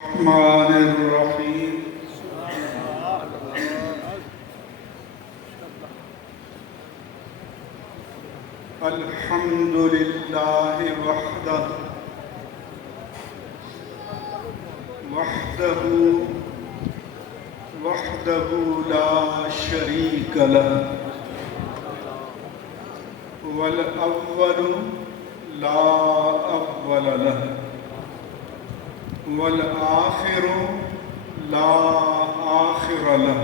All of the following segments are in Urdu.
الرحمن الرحيم الحمد لله وحده لا شريك له والأول لا أول له والآخر لا آخر له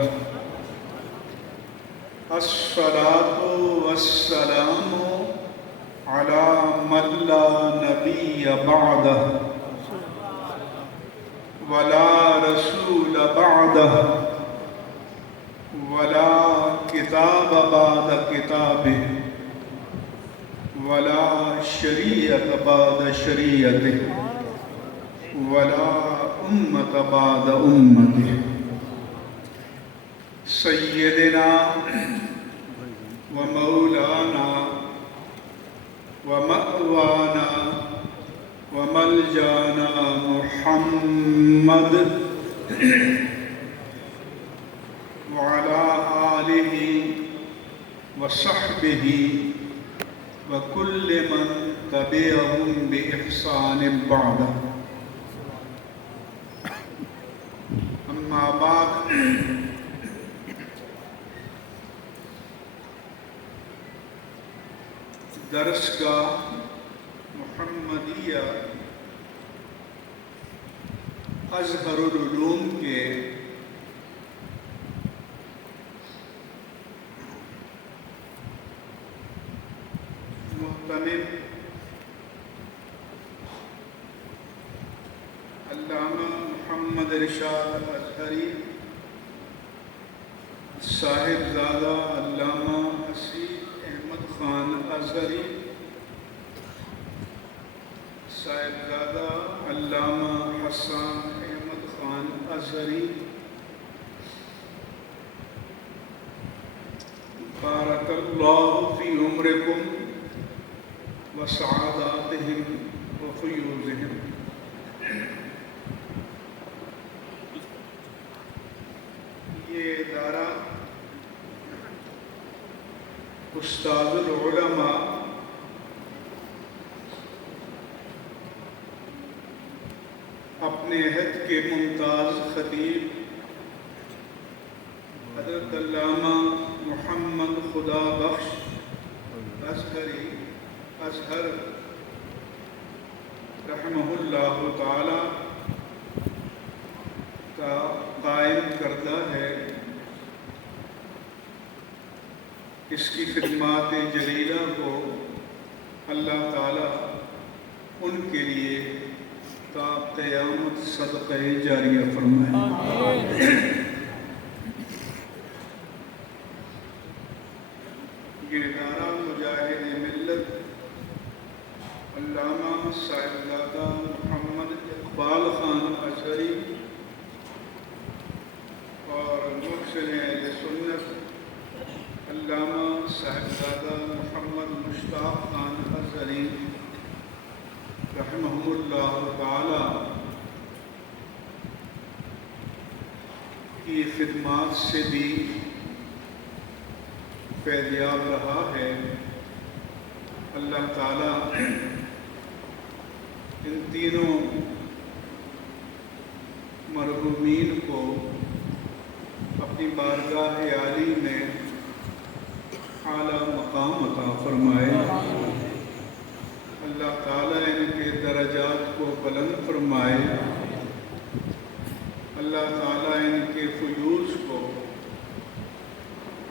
الصلاة والسلام على من لا نبي بعده ولا رسول بعده ولا كتاب بعد كتابه ولا شريعة بعد شريعته ولا أمة بعد أمته سيدنا ومولانا ومأوانا وملجانا محمد وعلى آله وصحبه وكل من تبعهم بإحسان بعده أما بعد درسگاہ محمدیہ اظہر العلوم کے محتمل علامہ محمد رشاد اظہری صاحبزادہ علامہ حسین احمد خان اظہری صاحبزادہ علامہ حسان احمد خان اظہری بارک اللہ فی عمرکم وسعاداتہم وفیوزہم. یہ ادارہ استاد العلماء اپنے عہد کے ممتاز خطیب حضرت علامہ محمد خدا بخش اظہری اظہر رحمہ اللہ تعالی کا قائم کردہ ہے. اس کی خدمات جلیلہ کو اللہ تعالی ان کے لیے تا قیامت صدقہ جاریہ فرمائے. یہ ادارہ مجاہد ملت علامہ صاحبزادہ محمد اقبال خان اظہری اور محسن اہل سنت علامہ صاحبزادہ محمد مشتاق خان اظہری رحمہ اللہ تعالی کی خدمات سے بھی فیضیاب رہا ہے. اللہ تعالی ان تینوں مرحومین کو اپنی بارگاہ عالی میں اعلیٰ مقام عطا فرمائے. اللہ تعالیٰ ان کے درجات کو بلند فرمائے. اللہ تعالیٰ ان کے فیوز کو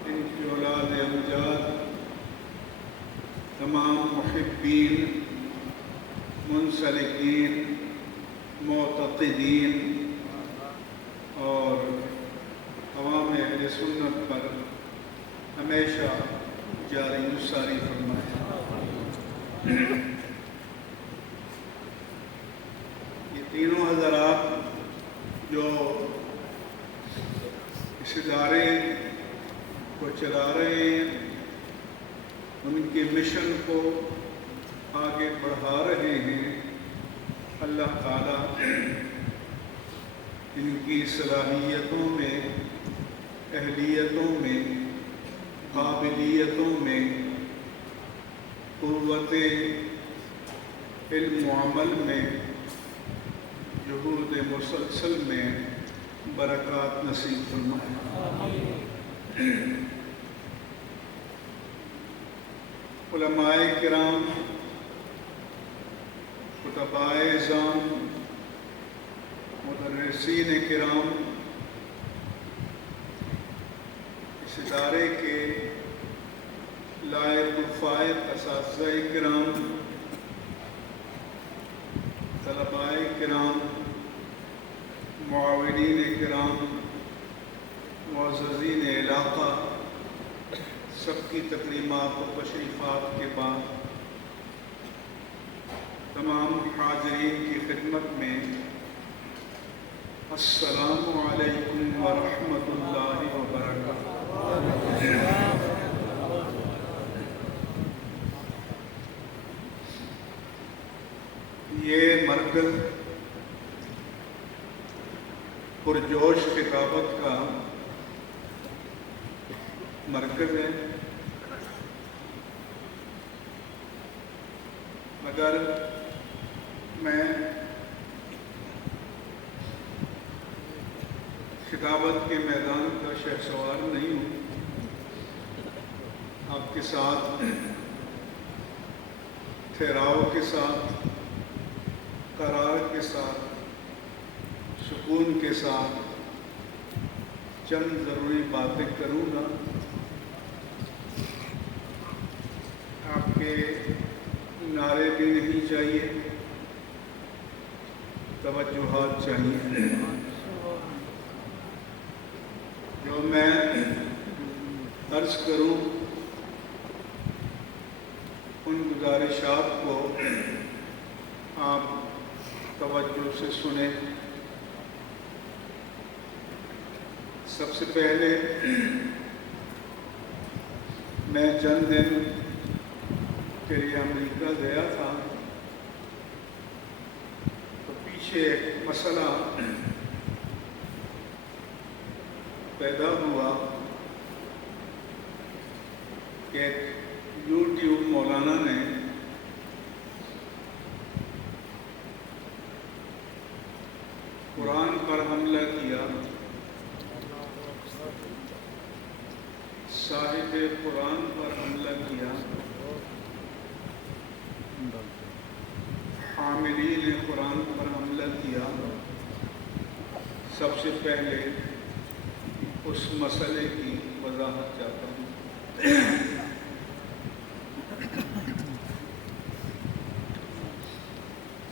ان کی اولاد امجاد تمام محبین منسلکین معتقدین اور عوام اہل سنت پر ہمیشہ جاری و ساری فرمائے. یہ تینوں حضرات جو اس ادارے کو چلا رہے ہیں ان کے مشن کو آگے بڑھا رہے ہیں. اللہ تعالیٰ ان کی صلاحیتوں میں، اہلیتوں میں، قابلیتوں میں، قوت علم و عمل میں، جہود مسلسل میں برکات نصیب فرمائے۔ علماء کرام، خطباء اعظام، مدرسین کرام، اس ادارے کے لائق و فائق اساتذہ کرام، طلباء کرام، معاونین کرام، معززین علاقہ، سب کی تکریمات و تشریفات کے بعد تمام حاضرین کی خدمت میں السلام علیکم ورحمۃ اللہ وبرکاتہ۔ یہ مرکز پرجوش خطابت کا مرکز ہے، مگر میں خطابت کے میدان کا شہسوار نہیں ہوں۔ آپ کے ساتھ ٹھہراؤ کے ساتھ، قرار کے ساتھ، سکون کے ساتھ چند ضروری باتیں کروں گا۔ آپ کے نعرے بھی نہیں چاہیے، توجہات چاہیے۔ جو میں عرض کروں ان گزارشات کو آپ توجہ سے سنیں۔ سب سے پہلے میں چند دن کے لیے امریکہ گیا تھا، تو پیچھے ایک مسئلہ پیدا ہوا کہ ایک یوٹیوب مولانا نے قرآن پر حملہ کیا، صاحب قرآن پر حملہ کیا، حاملین قرآن پر حملہ کیا۔ سب سے پہلے اس مسئلے کی وضاحت چاہتا ہوں۔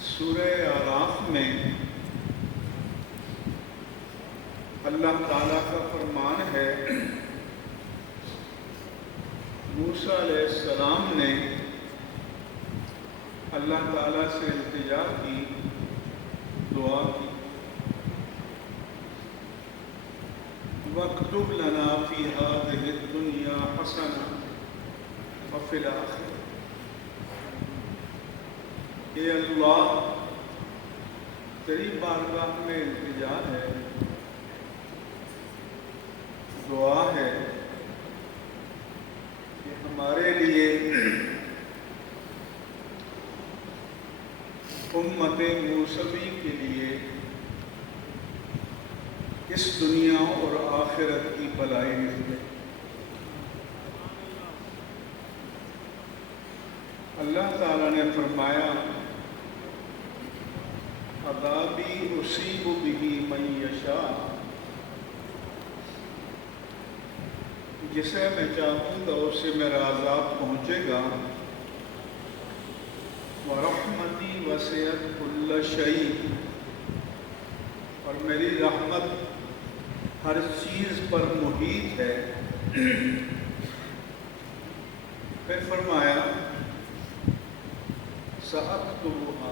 سورہ اعراف میں اللہ تعالیٰ کا فرمان ہے، موسیٰ علیہ السلام نے اللہ تعالیٰ سے التجا کی، دعا کی، وَاكْتُبْ لَنَا فِي هَذِهِ الدُّنْيَا حَسَنَةً وَفِي الْآخِرَةِ۔ اے اللہ، تیری بارگاہ میں التجا ہے، دعا ہے کہ ہمارے لیے امت موسوی کے لیے اس دنیا اور آخرت کی بھلائی نکلے۔ اللہ تعالیٰ نے فرمایا، عذابی اصیب بہ من یشاء، جسے میں چاہوں گا اسے میرا عذاب پہنچے گا، ورحمتی وسعت کل شیء، اور میری رحمت ہر چیز پر محیط ہے۔ پھر فرمایا، سأکتبھا،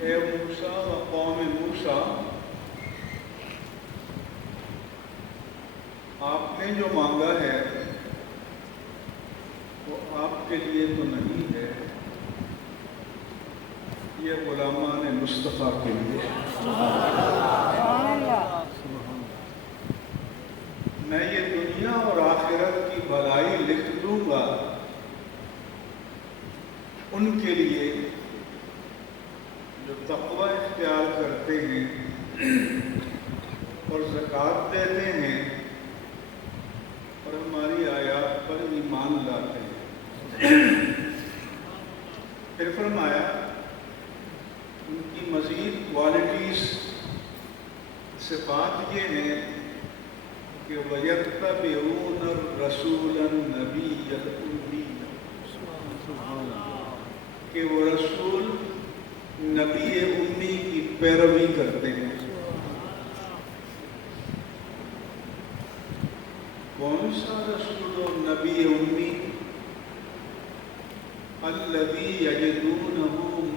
اے موسیٰ و قوم موسیٰ، آپ نے جو مانگا ہے وہ آپ کے لیے تو نہیں ہے، یہ غلامان مصطفیٰ کے لیے، میں یہ دنیا اور آخرت کی بھلائی لکھ دوں گا ان کے لیے جو تقوی اختیار کرتے ہیں اور زکوٰۃ دیتے ہیں اور ہماری آیات پر ایمان لاتے ہیں۔ پھر فرمایا ان کی مزید کوالٹیز، صفات یہ ہیں کہ وَيَتَّبِعُونَ الرَّسُولَ النَّبِيَّ الْأُمِّيَّ، کہ وہ رسول نبی امی کی پیروی کرتے ہیں۔ کون سا رسول و نبی امی؟ الذی یجدونہ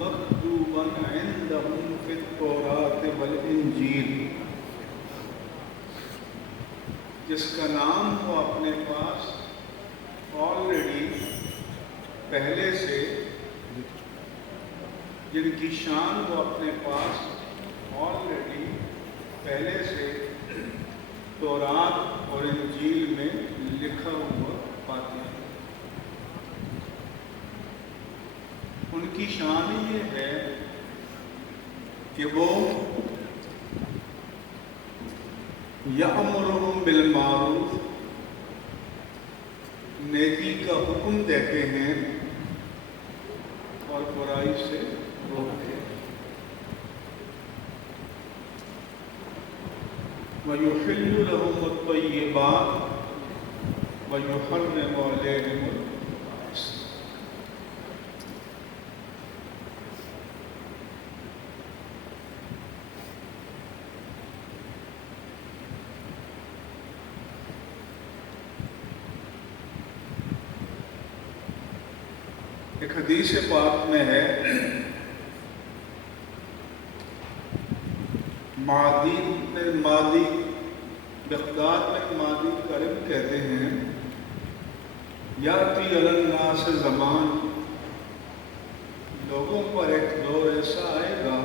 مکتوبا عندہم فی التوراۃ والانجیل، جس کا نام وہ اپنے پاس آلریڈی پہلے سے، جن کی شان وہ اپنے پاس آلریڈی پہلے سے تورات اور انجیل میں لکھا ہوا پاتے ہیں۔ ان کی شان یہ ہے کہ وہ یأمرہم بالمعروف، نیکی کا حکم دیتے ہیں اور برائی سے روکتے ہیں۔ وَيُحِلُّ لَهُمُ الطَّيِّبَاتِ وَيُحَرِّمُ عَلَيْهِمُ الْخَبَائِثَ۔ ایک حدیث پاک میں ہے، مادی بغداد میں مادی کرم کہتے ہیں، یاتی علی الناس زمان، لوگوں پر ایک دور ایسا آئے گا،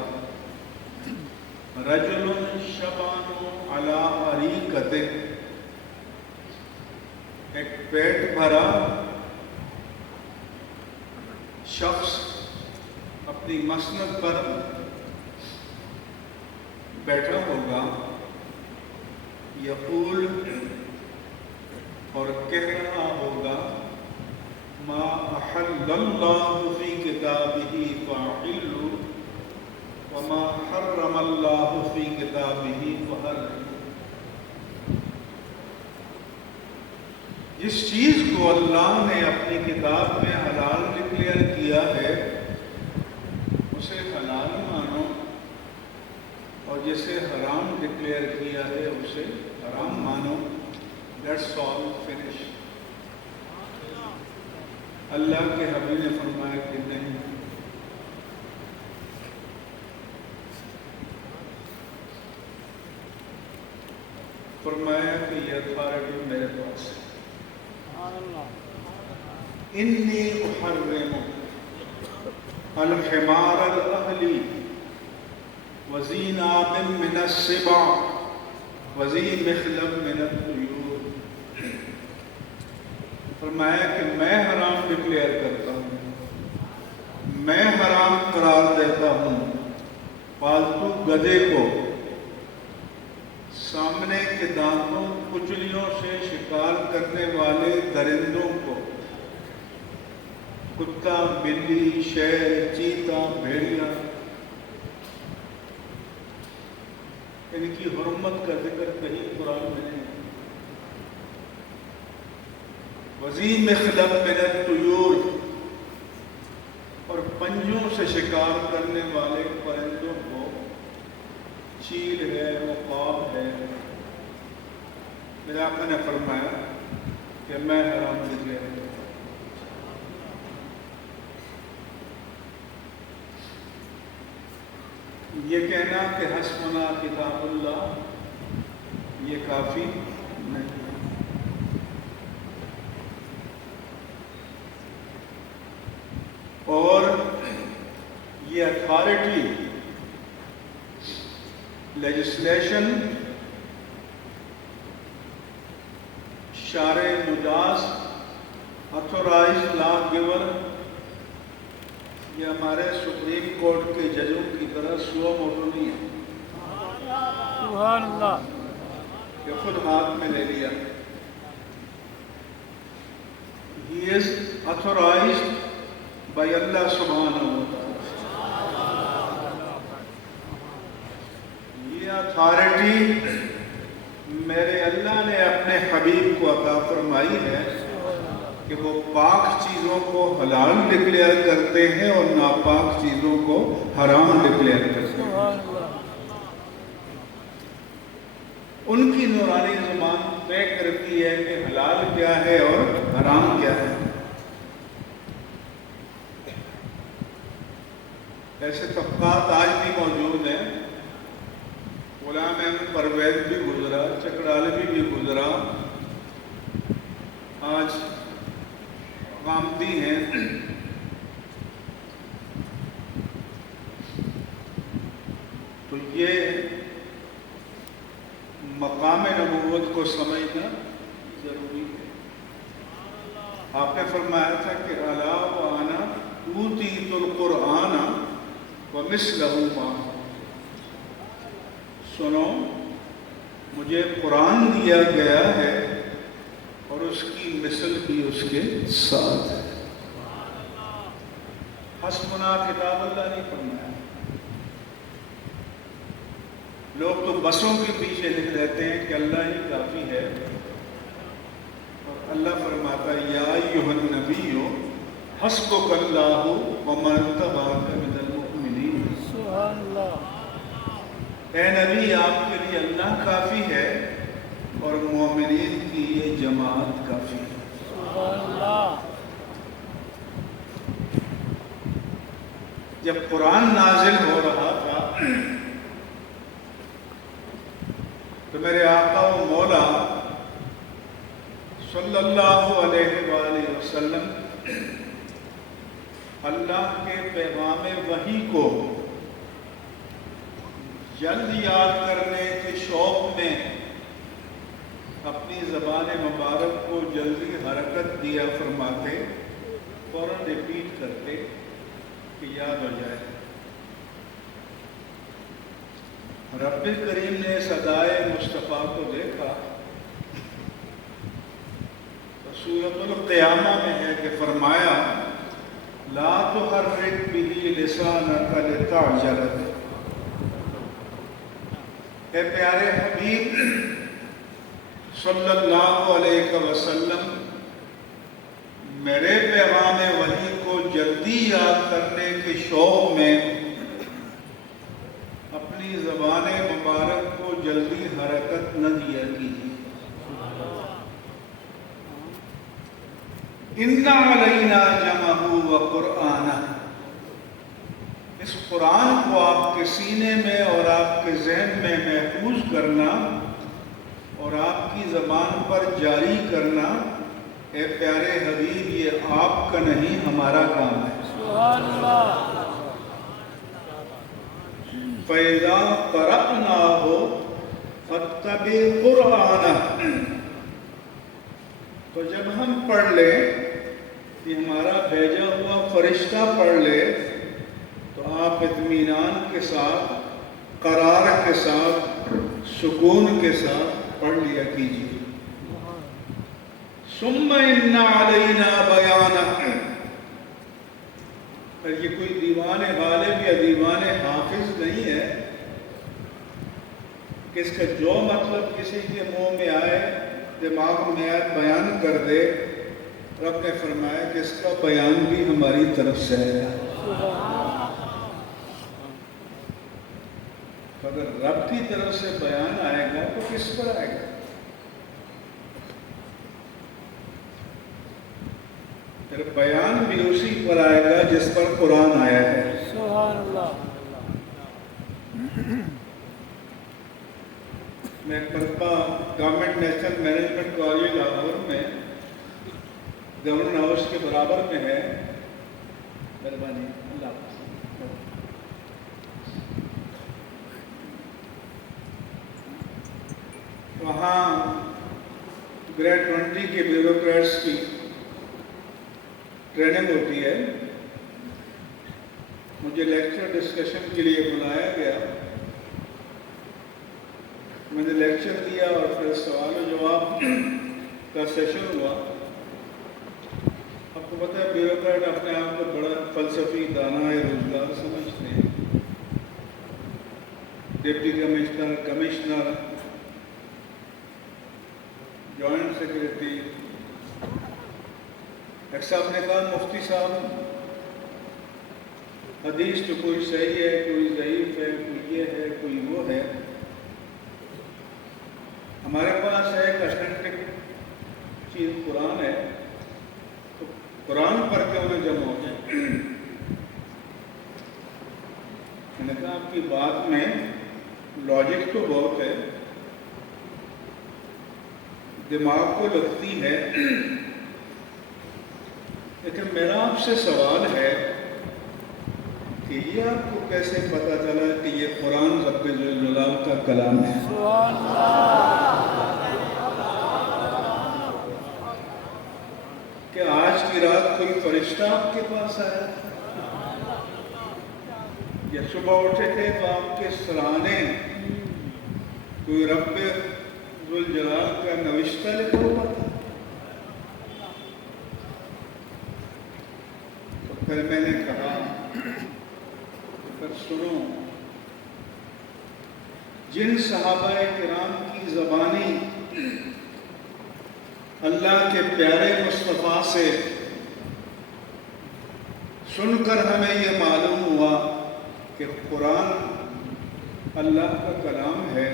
رجل شبان علی اریکتہ، ایک پیٹ بھرا شخص اپنی مسند پر بیٹھا ہوگا، یقول، اور کہہ رہا ہوگا، ما احل اللہ فی کتابہ فاحلوا وما حرم اللہ فی کتابہ فحرموا۔ جس چیز کو اللہ نے اپنی کتاب میں حلال ڈکلیئر کیا ہے اسے حلال مانو، اور جسے حرام ڈکلیئر کیا ہے اسے حرام مانو۔ That's all, finish. اللہ کے حبیب نے فرمایا کہ نہیں، فرمایا کہ یہ اتھارٹی میرے پاس ہے۔ انی احرم الحمار الاہلی وذی ناب من السبع وذی مخلب من الطیور۔ فرمایا کہ میں حرام ڈکلیئر کرتا ہوں، میں حرام قرار دیتا ہوں پالتو گدھے کو، سامنے کے دانتوں کچلیوں سے شکار کرنے والے درندوں کو، کتا، بلی، شیر، چیتا، بھیڑیا، ان کی حرمت کا ذکر کہیں قرآن میں نہیں۔ وذی مخلب من الطیور، اور پنجوں سے شکار کرنے والے پرندوں کو، چیل ہے، عقاب ہے۔ میرے آقا نے فرمایا کہ میں حرام ڈکلیئر کرتا ہوں۔ یہ کہنا کہ حسبنا کتاب اللہ یہ کافی نہیں۔ اور یہ authority, legislation, شارع مجاز, authorized law giver, یہ ہمارے سپریم کورٹ کے ججوں کی طرح سو موٹو نہیں ہے سبحان اللہ کہ خود ہاتھ میں لے لیا. He is authorized by Allah subhanahu wa ta'ala. یہ اتھارٹی میرے اللہ نے اپنے حبیب کو عطا فرمائی ہے کہ وہ پاک چیزوں کو حلال ڈکلیئر کرتے ہیں اور ناپاک چیزوں کو حرام ڈکلیئر کرتے ہیں. ان کی نورانی زبان طے کرتی ہے کہ حلال کیا ہے اور حرام کیا ہے. ایسے طبقات آج بھی موجود ہیں. غلام احمد پرویز بھی گزرا, چکڑالوی بھی گزرا, آج غامدی ہیں. تو یہ مقام نبوت کو سمجھنا ضروری ہے. آپ نے فرمایا تھا کہ الا وانا اوتیت القرآن ومثلہ معہ, سنو مجھے قرآن دیا گیا ہے اور اس کی مثل بھی اس کے ساتھ ہے. حسبنا کتاب اللہ نہیں فرمایا. لوگ تو بسوں کے پیچھے لکھ دیتے ہیں کہ اللہ ہی کافی ہے, اور اللہ فرماتا ہے یا ایھا النبی حسبک اللہ ومن اتبعک من المؤمنین. سبحان اللہ. اے نبی آپ کے لیے اللہ کافی ہے اور مومنین کی یہ جماعت کافی ہے. سبحان اللہ. جب قرآن نازل ہو رہا تھا تو میرے آقا و مولا صلی اللہ علیہ وآلہ وسلم اللہ کے پیغام وحی کو جلد یاد کرنے کے شوق میں اپنی زبان مبارک کو جلدی حرکت دیا فرماتے, فوراً ریپیٹ کرتے کہ یاد ہو جائے. رب کریم نے صدائے مصطفیٰ کو دیکھا تو سورۃ القیامہ میں ہے کہ فرمایا لا تحرک بہ لسانک لتعجل بہ. اے پیارے حبیب صلی اللہ علیہ وسلم, میرے پیغام وحی کو جلدی یاد کرنے کے شوق میں اپنی زبان مبارک کو جلدی حرکت نہ دیا کیجیے. اِنَّ عَلَيْنَا جَمْعَهُ وَقُرْآنَهُ, اس قرآن کو آپ کے سینے میں اور آپ کے ذہن میں محفوظ کرنا اور آپ کی زبان پر جاری کرنا, اے پیارے حبیب یہ آپ کا نہیں ہمارا کام ہے. سبحان اللہ. فَإِذَا قَرَأْنَاهُ فَاتَّبِعْ قُرْآنَهُ, تو جب ہم پڑھ لیں کہ ہمارا بھیجا ہوا فرشتہ پڑھ لے تو آپ اطمینان کے ساتھ, قرار کے ساتھ, سکون کے ساتھ پڑھ لیا کیجیے. ثُمَّ إِنَّ عَلَيْنَا بَيَانَهُ, یہ کوئی دیوان غالب یا دیوان حافظ نہیں ہے کہ اس کا جو مطلب کسی کے منہ میں آئے, دماغ میں آئے, بیان کر دے. رب نے فرمایا کہ اس کا بیان بھی ہماری طرف سے ہے. اگر رب کی طرف سے بیان آئے گا تو کس پر آئے گا؟ پھر بیان بھی اسی پر آئے گا جس پر قرآن آیا ہے. سبحان اللہ. میں پرپا government national management college Lahore میں گورنر ہاؤس کے برابر میں ہے. مہربانی اللہ حافظ. وہاں گریڈ 20 کے بیوروکریٹس کی ٹریننگ ہوتی ہے. مجھے لیکچر ڈسکشن کے لیے بلایا گیا. میں نے لیکچر دیا اور پھر سوال و جواب کا سیشن ہوا. آپ کو پتہ ہے بیوروکریٹ اپنے آپ کو بڑا فلسفی دانا روزگار سمجھتے ہیں. Deputy commissioner, commissioner, joint secretary. ایک صاحب نے کہا مفتی صاحب حدیث تو کوئی صحیح ہے، کوئی ضعیف ہے، کوئی یہ ہے، کوئی وہ ہے. ہمارے پاس ہے ایک اتھینٹک چیز قرآن ہے، تو قرآن پڑھ کے انہیں جمع ہو جائے. میں نے کہا آپ کی بات میں لاجک تو بہت ہے، دماغ کو لگتی ہے، لیکن میرا آپ سے سوال ہے کہ یہ آپ کو کیسے پتہ چلا کہ یہ قرآن رب ذوالجلال کا کلام ہے؟ سبحان اللہ. کہ آج کی رات کوئی فرشتہ آپ کے پاس آیا یا صبح اٹھے تھے تو آپ کے سرانے کوئی رب ذوالجلال کا نوشتہ لکھا ہوا تھا؟ تو پھر میں نے کہا پھر سنو، جن صحابہ کرام کی زبانی اللہ کے پیارے مصطفیٰ سے سن کر ہمیں یہ معلوم ہوا کہ قرآن اللہ کا کلام ہے،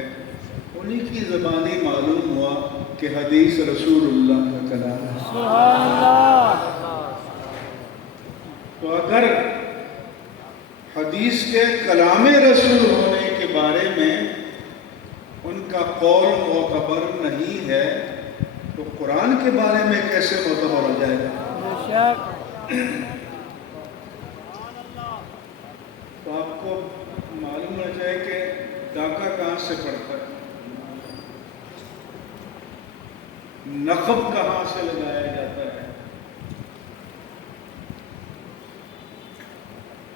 انہی کی زبانی معلوم ہوا کہ حدیث رسول اللہ کا کلام ہے. سبحان اللہ. تو اگر حدیث کے کلام رسول ہونے کے بارے میں ان کا قول معتبر نہیں ہے تو قرآن کے بارے میں کیسے معتبر ہو جائے گا؟ بے شک. تو آپ کو معلوم ہونا چاہیے کہ ڈاکہ کہاں سے پڑتا ہے، نقب کہاں سے لگایا جاتا ہے.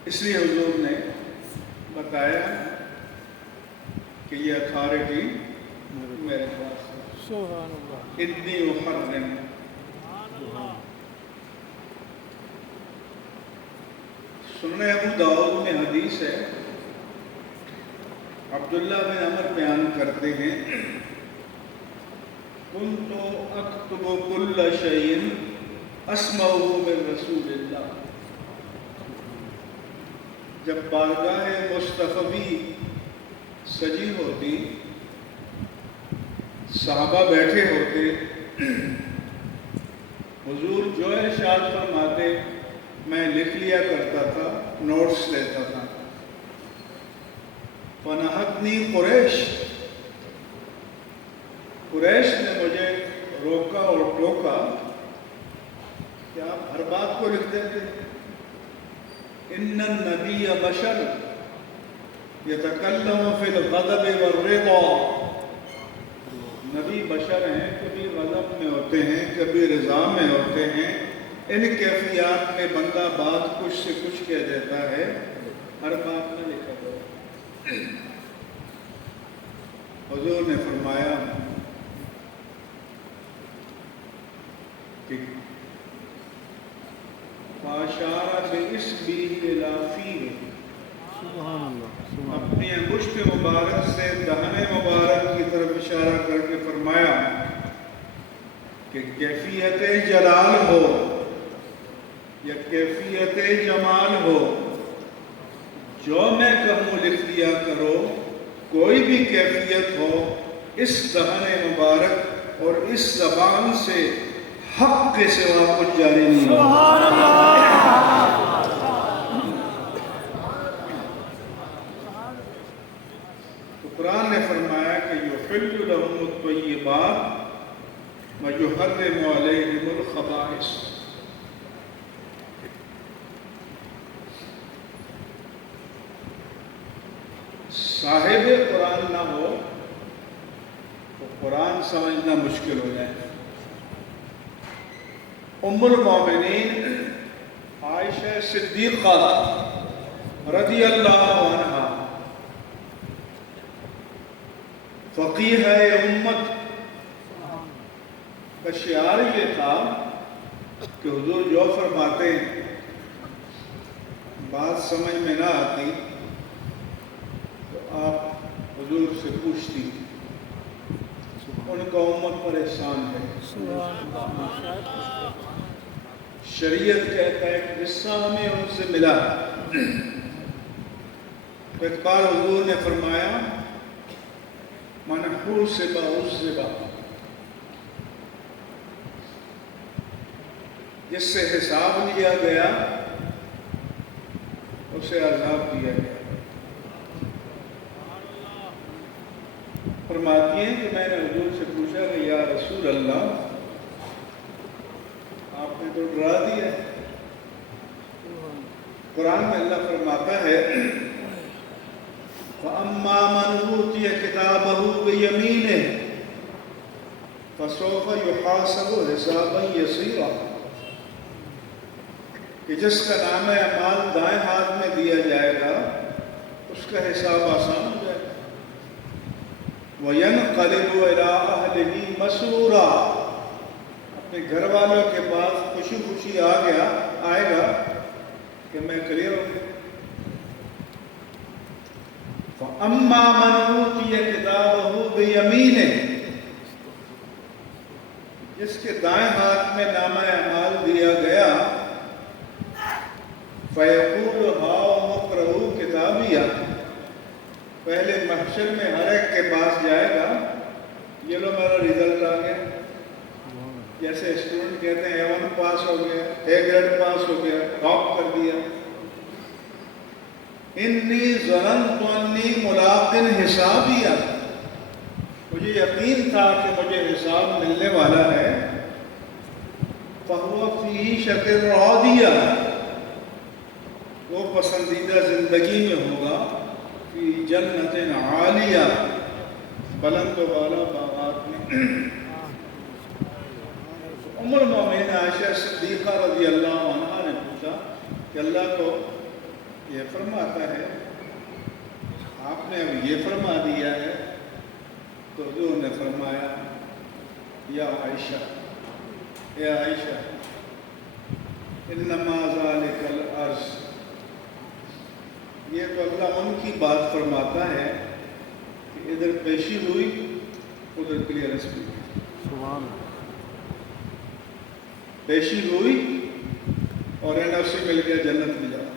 اس لیے حضور نے بتایا کہ یہ اتھارٹی میرے پاس ہے. سبحان اللہ. اتنی محرم. سنن ابو داؤد میں حدیث ہے، عبداللہ بن عمر بیان کرتے ہیں كنت اکتب کل شیء اسمعه من رسول اللہ. جب بارگاہ مصطفی سجی ہوتی، صحابہ بیٹھے ہوتے، حضور جو ارشاد فرماتے میں لکھ لیا کرتا تھا، نوٹس لیتا تھا. فنہتنی قریش، قریش نے مجھے روکا اور ٹوکا کہ آپ ہر بات کو لکھ دیتے. ان النبی بشر یتکلم فی الغضب والرضا. نبی بشر ہیں، کبھی غضب میں ہوتے ہیں، کبھی رضا میں ہوتے ہیں. ان کیفیات میں بندہ بات کچھ سے کچھ کہہ دیتا ہے، ہر بات میں لکھا ہوا. حضور نے فرمایا کہ فاشارہ بِإِصْبِعِهِ إِلَىٰ فِيهِ، سبحان اللہ. اپنی انگشت مبارک سے دہن مبارک کی طرف اشارہ کر کے فرمایا کہ کیفیت جلال ہو یا کیفیت جمال ہو، جو میں کہوں لکھ دیا کرو. کوئی بھی کیفیت ہو، اس دہن مبارک اور اس زبان سے حق کے سوا کچھ جاری نہیں ہو. سبحان اللہ. تو قرآن نے فرمایا کہ یحل لهم الطیبات ویحرم علیہم الخبائث. صاحب قرآن نہ ہو تو تو قرآن سمجھنا مشکل ہو جائے. ام المومنین عائشہ صدیقہ رضی اللہ عنہا فقیہ امت کا شعار یہ تھا کہ حضور جو فرماتے ہیں بات سمجھ میں نہ آتی تو آپ حضور سے پوچھتی. ان کا امت پر احسان ہے. شریعت کہتا ہے کہ جس طرح ہمیں ان سے ملا. ایک بار حضور نے فرمایا من حوسب عذب، جس سے حساب لیا گیا اسے عذاب دیا گیا. فرماتی ہیں کہ میں نے حضور سے پوچھا کہ یا رسول اللہ آپ نے تو ڈرا دیا. قرآن میں اللہ فرماتا ہے فَأَمَّا مَنْ أُوتِيَ كِتَابَهُ بِيَمِينِهِ فَسَوْفَ يُحَاسَبُ حِسَابًا يَسِيرًا، کہ جس کا نام اعمال دائیں ہاتھ میں دیا جائے گا اس کا حساب آسان ہو جائے گا. وَيَنْقَلِبُ إِلَىٰ أَهْلِهِ مَسْرُورًا، اپنے گھر والوں کے پاس خوشی خوشی آئے گا کہ میں کلیئر ہوں. فَأَمَّا مَنْ أُوتِيَ كِتَابَهُ بِيَمِينِهِ، جس کے دائیں ہاتھ میں نامہ اعمال دیا گیا فَيَقُولُ هَاؤْمُ اقْرَءُوا كِتَابِيَهْ، پہلے محشر میں ہر ایک کے پاس جائے گا یہ لو میرا رزلٹ آ گیا. جیسے اسٹوڈنٹ کہتے ہیں A1 پاس ہو گیا، A گریڈ پاس ہو گیا، ٹاپ کر دیا. انی ظننت انی ملاق حسابیہ، مجھے یقین تھا کہ مجھے حساب ملنے والا ہے. فَهُوَ فِي عِيشَةٍ رَاضِيَةٍ، وہ پسندیدہ زندگی میں ہوگا. فی جنت عالیہ، بلند و بالا باغات میں. ام المومنین عائشہ صدیقہ رضی اللہ عنہا نے پوچھا کہ اللہ تو یہ فرماتا ہے، آپ نے اب یہ فرما دیا ہے. تو حضور نے فرمایا یا عائشہ، اے عائشہ انما ذالک العرض، یہ تو اللہ ان کی بات فرماتا ہے کہ ادھر پیشی ہوئی ادھر کلیئرنس بھی. پیشی ہوئی اور NFC مل گیا، جنت میں جاؤ.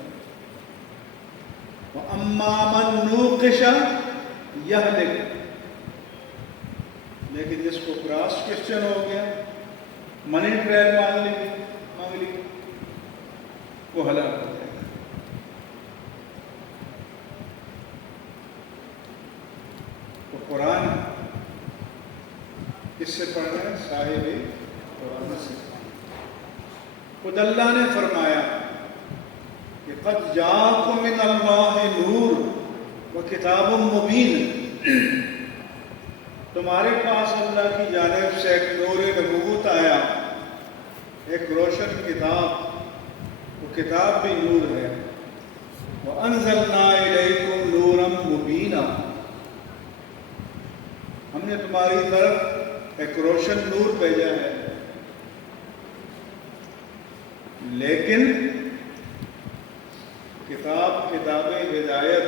وَأَمَّا مَن نُوقِشَ يَهْلِكُ، لیکن جس کو کراس کوسچن ہو گیا، منی ٹرائل مانگ لی وہ ہلاک ہو جائے گا. تو قرآن کس سے پڑھنا ہے؟ صاحب قرآن سے. خود اللہ نے فرمایا کہ قد جاءکم من اللہ نور و کتاب مبین، تمہارے پاس اللہ کی جانب سے ایک نور نبوت آیا، ایک روشن کتاب، وہ کتاب بھی نور ہے. وَأَنزَلْنَا إِلَيْكُمْ نُورًا مُبِينًا، ہم نے تمہاری طرف ایک روشن نور بھیجا ہے. لیکن کتاب ہدایت،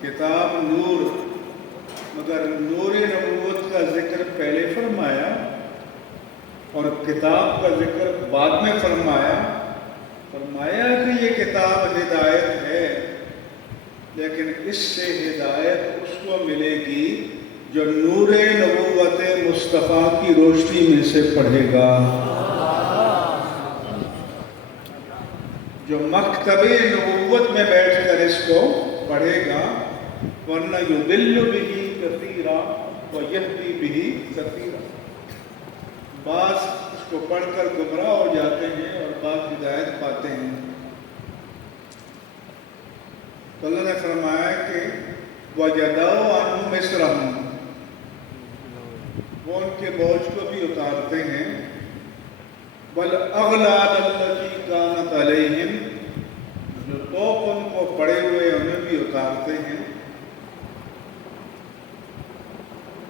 کتاب نور، مگر نور نبوت کا ذکر پہلے فرمایا اور کتاب کا ذکر بعد میں فرمایا. فرمایا کہ یہ کتاب ہدایت ہے، لیکن اس سے ہدایت اس کو ملے گی جو نور نبوت مصطفیٰ کی روشنی میں سے پڑھے گا، جو مکتب نبوت میں بیٹھ کر اس کو پڑھے گا. ورنہ یضل بہ کثیرا ویہدی بہ کثیرا، بعض اس کو پڑھ کر گمراہ ہو جاتے ہیں اور بعض ہدایت پاتے ہیں. تو اللہ نے فرمایا کہ وَجَدَوْا عَنْهُ مِصْرَهُمْ، وہ ان کے بوجھ کو بھی اتارتے ہیں، والاغلال التی کانت علیہم، جو توق ان کو پڑے ہوئے انہیں بھی اتارتے ہیں۔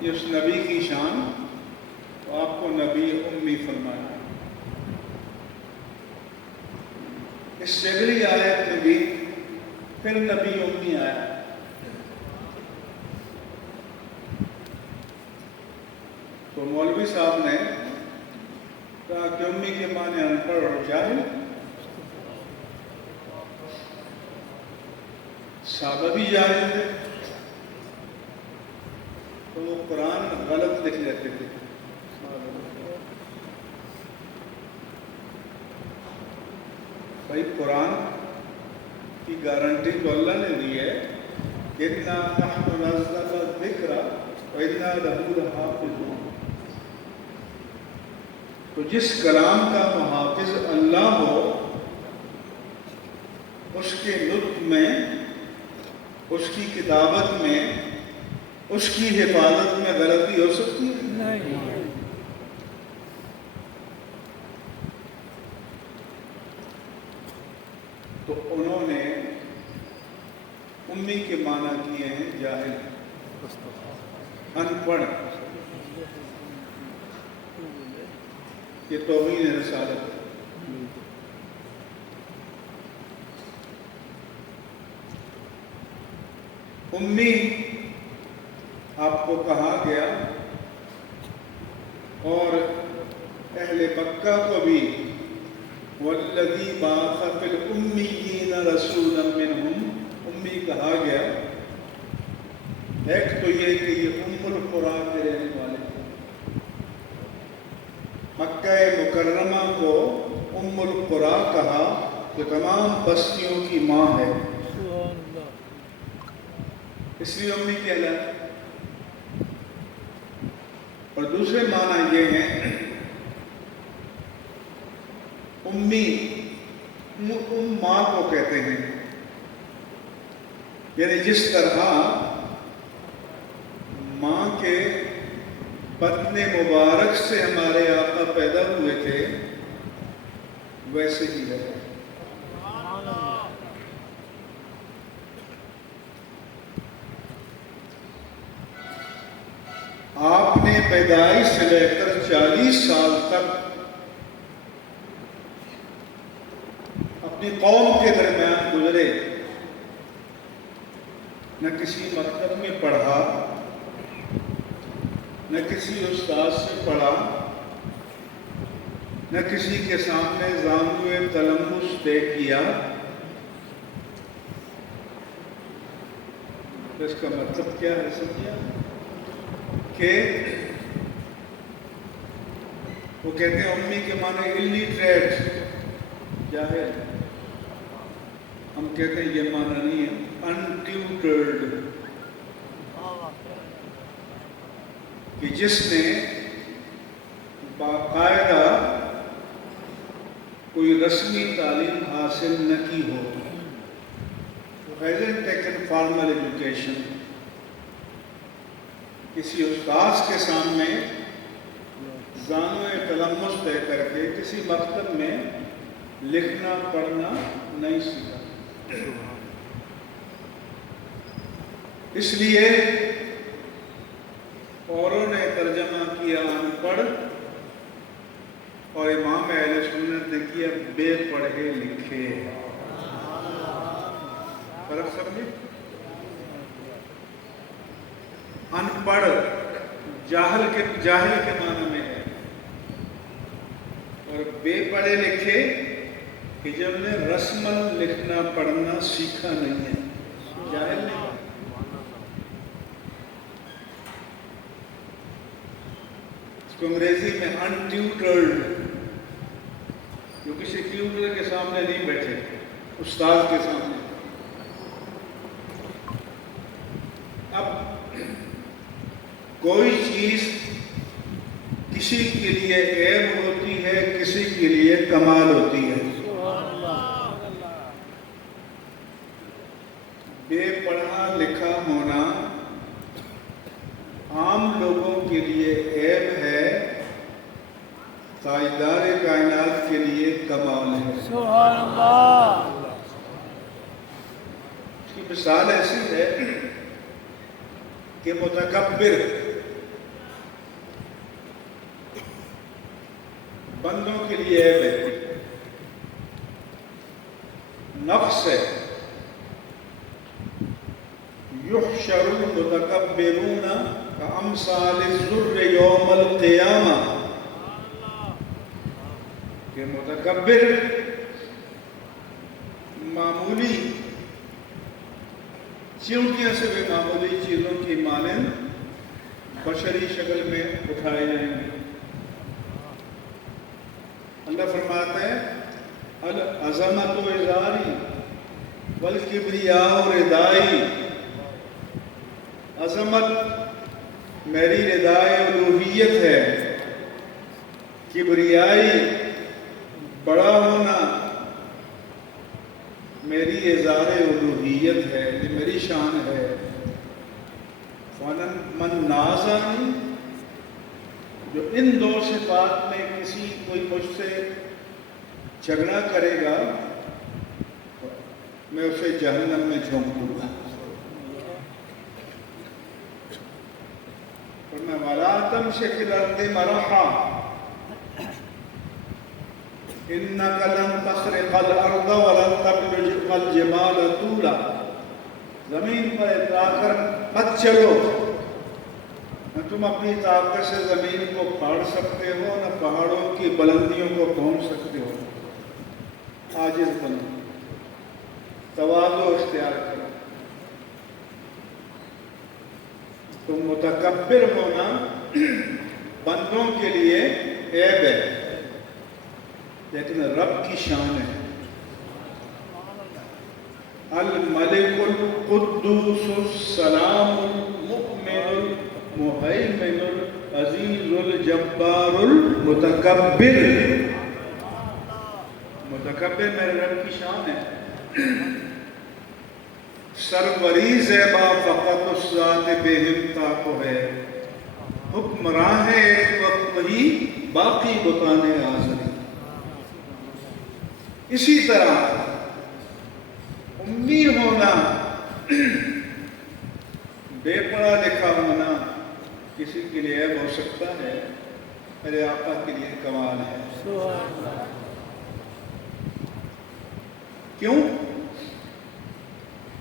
یہ اس نبی کی شان، تو آپ کو نبی امی فرمایا۔ اس سے اگلی آیت میں بھی پھر نبی امی آیا۔ تو مولوی صاحب نے کہا کہ امی کے معنی ان پڑھ اور جاہل، صحابہ بھی جاہل تھے، تو وہ قرآن غلط لکھ لیتے تھے۔ بھائی قرآن کی گارنٹی تو اللہ نے دی ہے کہ اِنَّا نَحْنُ نَزَّلْنَا الذِّكْرَ وَإِنَّا لَهُ لَحَافِظُونَ۔ تو جس کلام کا محافظ اللہ ہو، اس کے نطق میں، اس کی کتابت میں، اس کی حفاظت میں غلطی ہو سکتی ہے؟ نہیں۔ تو انہوں نے امی کے معنی کیے ہیں جاہل، ان پڑھ۔ یہ توہین رسالت ہے۔ امی آپ کو کہا گیا، اور اہل مکہ کو بھی والذی بعث فی الامیین رسولا منہم، امی کہا گیا۔ ایک تو یہ کہ یہ ام القریٰ کے رہنے والے تھے، مکہ مکرمہ کو ام القریٰ کہا جو تمام بستیوں کی ماں ہے، اس لیے امی کہلاتی۔ اور دوسرے معنی یہ ہیں، امی ماں کو کہتے ہیں، یعنی جس طرح ماں کے بطن مبارک سے ہمارے آقا پیدا ہوئے تھے، ویسے ہی ہے۔ آپ نے پیدائش سے لے کر 40 سال تک اپنی قوم کے درمیان گزرے، نہ کسی مکتب میں پڑھا، نہ کسی استاد سے پڑھا، نہ کسی کے سامنے زانوئے تلمس طے کیا۔ اس کا مطلب کیا ہے سمجھا؟ کہ وہ کہتے ہیں امی کے معنی الٹریٹ، جاہل۔ ہم کہتے ہیں یہ معنی نہیں ہے، انٹیوٹرڈ، کہ جس نے باقاعدہ کوئی رسمی تعلیم حاصل نہ کی ہو، hasn't taken formal education، کسی استاذ کے سامنے زانوئے تلمس طے کر کے کسی مکتب میں لکھنا پڑھنا نہیں سیکھا۔ اس لیے اوروں نے ترجمہ کیا ان پڑھ، اور امام اہل سنت نے کیا بے پڑھے لکھے۔ فرق سمجھے؟ ان پڑھ جاہل کے معنی میں ہے، اور بے پڑھے لکھے کہ جب نے رسماً لکھنا پڑھنا سیکھا نہیں ہے، جاہل نہیں۔ اس کو انگریزی میں انٹیوٹرڈ، جو کسی ٹیوٹر کے سامنے نہیں بیٹھے، استاد کے سامنے۔ اب کوئی چیز کسی کے لیے عیب ہوتی ہے، کسی کے لیے کمال ہوتی ہے۔ بے پڑھا لکھا ہونا عام لوگوں کے لیے عیب کمال ہے. سبحان اللہ. اس کی مثال ایسی ہے کہ متکبر بندوں کے لیے عیب ہے، نفس ہے. یحشر المتکبرون کامثال الزر یوم القیامہ، کہ متکبر معمولی چیونٹیاں سے بھی معمولی چیزوں کی مانند بشری شکل میں اٹھائے جائیں گے. اللہ فرماتا ہے العظمت ازاری والکبریاء ردائی، عظمت میری ردائے الوہیت ہے، کبریائی بڑا ہونا میری ازار الوہیت ہے، یہ میری شان ہے. من نازعنی، جو ان دو صفات میں کوئی مجھ سے جھگڑا کرے گا میں اسے جہنم میں جھونک دوں گا. فرمایا وَلَا تَمْشِ فِي الْأَرْضِ مَرَحًا إِنَّكَ لَن تَخْرِقَ الْأَرْضَ وَلَن تَبْلُغَ الْجِبَالَ طُولًا. زمین پر اترا کر مت چلو، نہ تم اپنی طاقت سے زمین کو پھاڑ سکتے ہو، نہ پہاڑوں کی بلندیوں کو پہنچ سکتے ہو. عاجز بنو، تواضع اختیار کرو. تو متکبر ہونا بندوں کے لیے عیب ہے، لیکن رب کی شان ہے. الملک القدوس السلام المؤمن المہیمن العزیز الجبار المتکبر. متکبر میرے رب کی شان ہے. سروری زیبا فقط اس ذات بے ہمتا کو ہے، حکمراں ہے ایک وقت وہی باقی بتانے حاضری. اسی طرح امی ہونا، بے پڑھا لکھا ہونا کسی کے لیے عیب ہو سکتا ہے، میرے آقا کے لیے کمال ہے. کیوں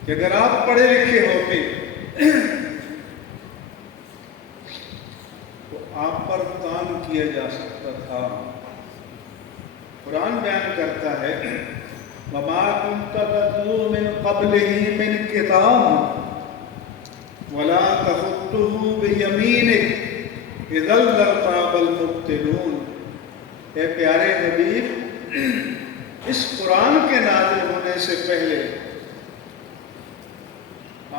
کہ اگر آپ پڑھے لکھے ہوتے تو آپ پر تان کیا جا سکتا تھا. قرآن بیان کرتا ہے وَمَا كُنْتَ تَتْلُو مِنْ قَبْلِهِ مِنْ كِتَابٍ وَلَا تَخُطُّهُ بِيَمِينِكَ إِذًا لَّارْتَابَ الْمُبْطِلُونَ. اے پیارے حبیب، اس قرآن کے نازل ہونے سے پہلے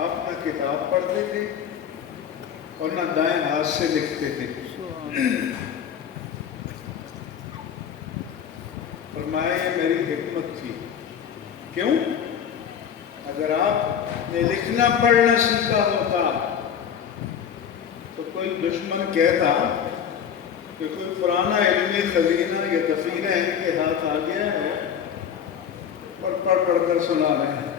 آپ نہ کتاب پڑھتے تھے اور نہ دائیں ہاتھ سے لکھتے تھے. فرمایا یہ میری حکمت تھی. کیوں؟ اگر آپ نے لکھنا پڑھنا سیکھا ہوتا تو کوئی دشمن کہتا کہ کوئی پرانا علمی خزینہ یا دفینہ ان کے ہاتھ آ گیا ہے اور پڑھ پڑھ کر سنا رہے ہیں.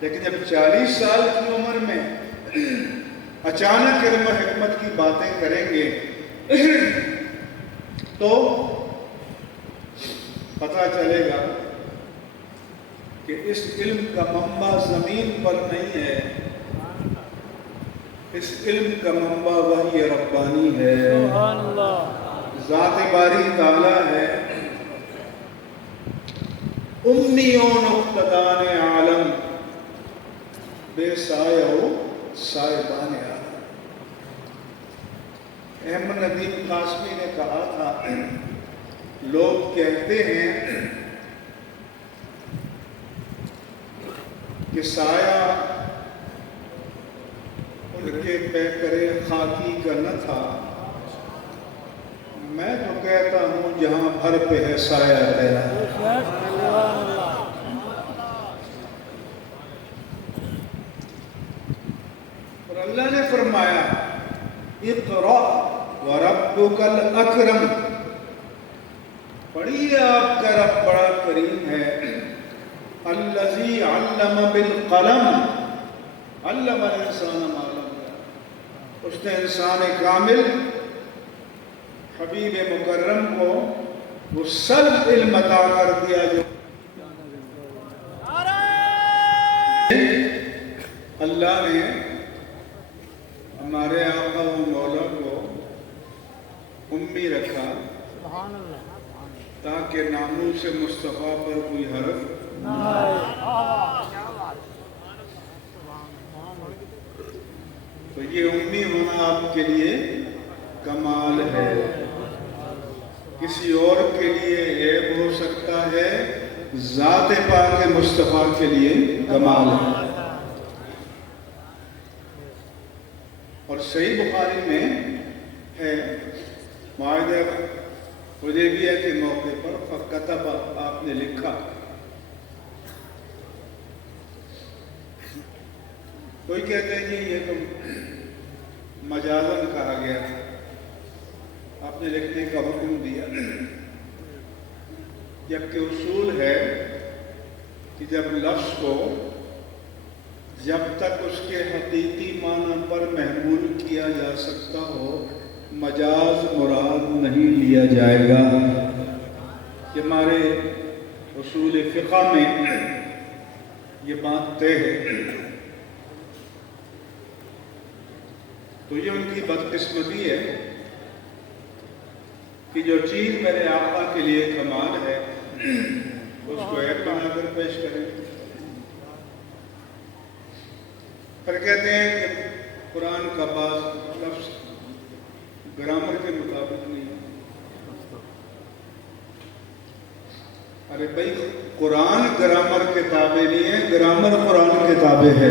لیکن جب 40 سال کی عمر میں اچانک علم و حکمت کی باتیں کریں گے تو پتہ چلے گا کہ اس علم کا منبع زمین پر نہیں ہے، اس علم کا منبع وحی ربانی ہے، سبحان اللہ، ذات باری تعالیٰ ہے. امیون اقتدان عالم بے سایہ و سائبان عالم. احمد ندیم قاسمی نے کہا تھا لوگ کہتے ہیں کہ سایہ ان کے پیکرے خاکی کا نہ تھا. میں تو کہتا ہوں جہاں بھر پہ ہے سایہ تیرا. اور اللہ نے فرمایا اقرأ وربک الاکرم. پڑھیے آپ کا رب بڑا کریم ہے. الذی علم بالقلم علم الانسان ما لم یعلم. اس نے انسان کامل حبیب مکرم کو وہ سب علم عطا کر دیا جو اللہ نے ہمارے آقا و مولا کو امی رکھا تاکہ ناموس مصطفیٰ پر کوئی حرف تو یہ امی ہونا آپ کے لیے کمال ہے. کسی اور کے لیے عیب ہو سکتا ہے، ذات پاک مصطفیٰ کے لیے کمال ہے. اور صحیح بخاری میں ہے معاہدہ حدیبیہ کے موقع پر فکتب آپ نے لکھا. کوئی کہتے ہیں جی یہ تو مجازن کہا گیا، آپ نے لکھنے کا حکم دیا، جبکہ اصول ہے کہ جب لفظ کو جب تک اس کے حقیقی معنی پر محمول کیا جا سکتا ہو مجاز مراد نہیں لیا جائے گا. کہ ہمارے اصول فقہ میں یہ بات طے ہے. تو یہ ان کی بدقسمتی ہے کہ جو چیز میرے آقا کے لیے کمال ہے اس کو عیب بنا کر پیش کریں. پھر کہتے ہیں کہ قرآن کا بعض لفظ گرامر کے مطابق نہیں. ارے بھائی قرآن گرامر کے تابع نہیں ہے، گرامر قرآن کے تابع ہے.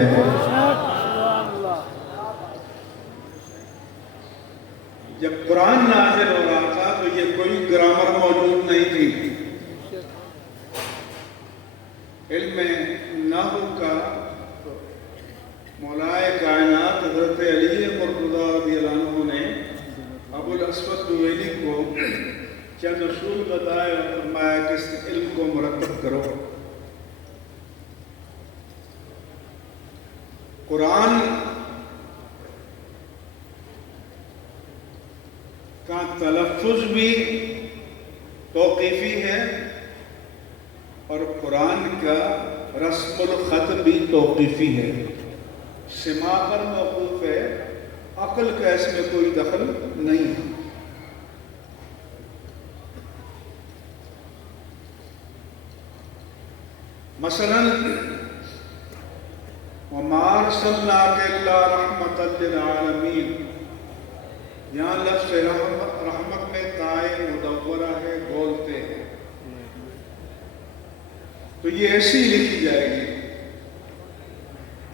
جب قرآن نازل ہو رہا تھا تو یہ کوئی گرامر موجود نہیں تھی. علم نحو کا مولائے کائنات حضرت علی مرتضیٰ رضی اللہ عنہ نے ابو الاسود دویلی کو چند اصول بتائے اور فرمایا کہ اس علم کو مرتب کرو. قرآن کا تلفظ بھی توقیفی ہے اور قرآن کا رسم الخط بھی توقیفی ہے. سما پر موقوف ہے، عقل کا اس میں کوئی دخل نہیں ہے. مثلا وَمَا أَرْسَلْنَاكَ إِلَّا رَحْمَةً لِلْعَالَمِينَ، یہاں لفظ رحمت میں تائے مدورہ ہے، بولتے ہیں تو یہ ایسی لکھی جائے گی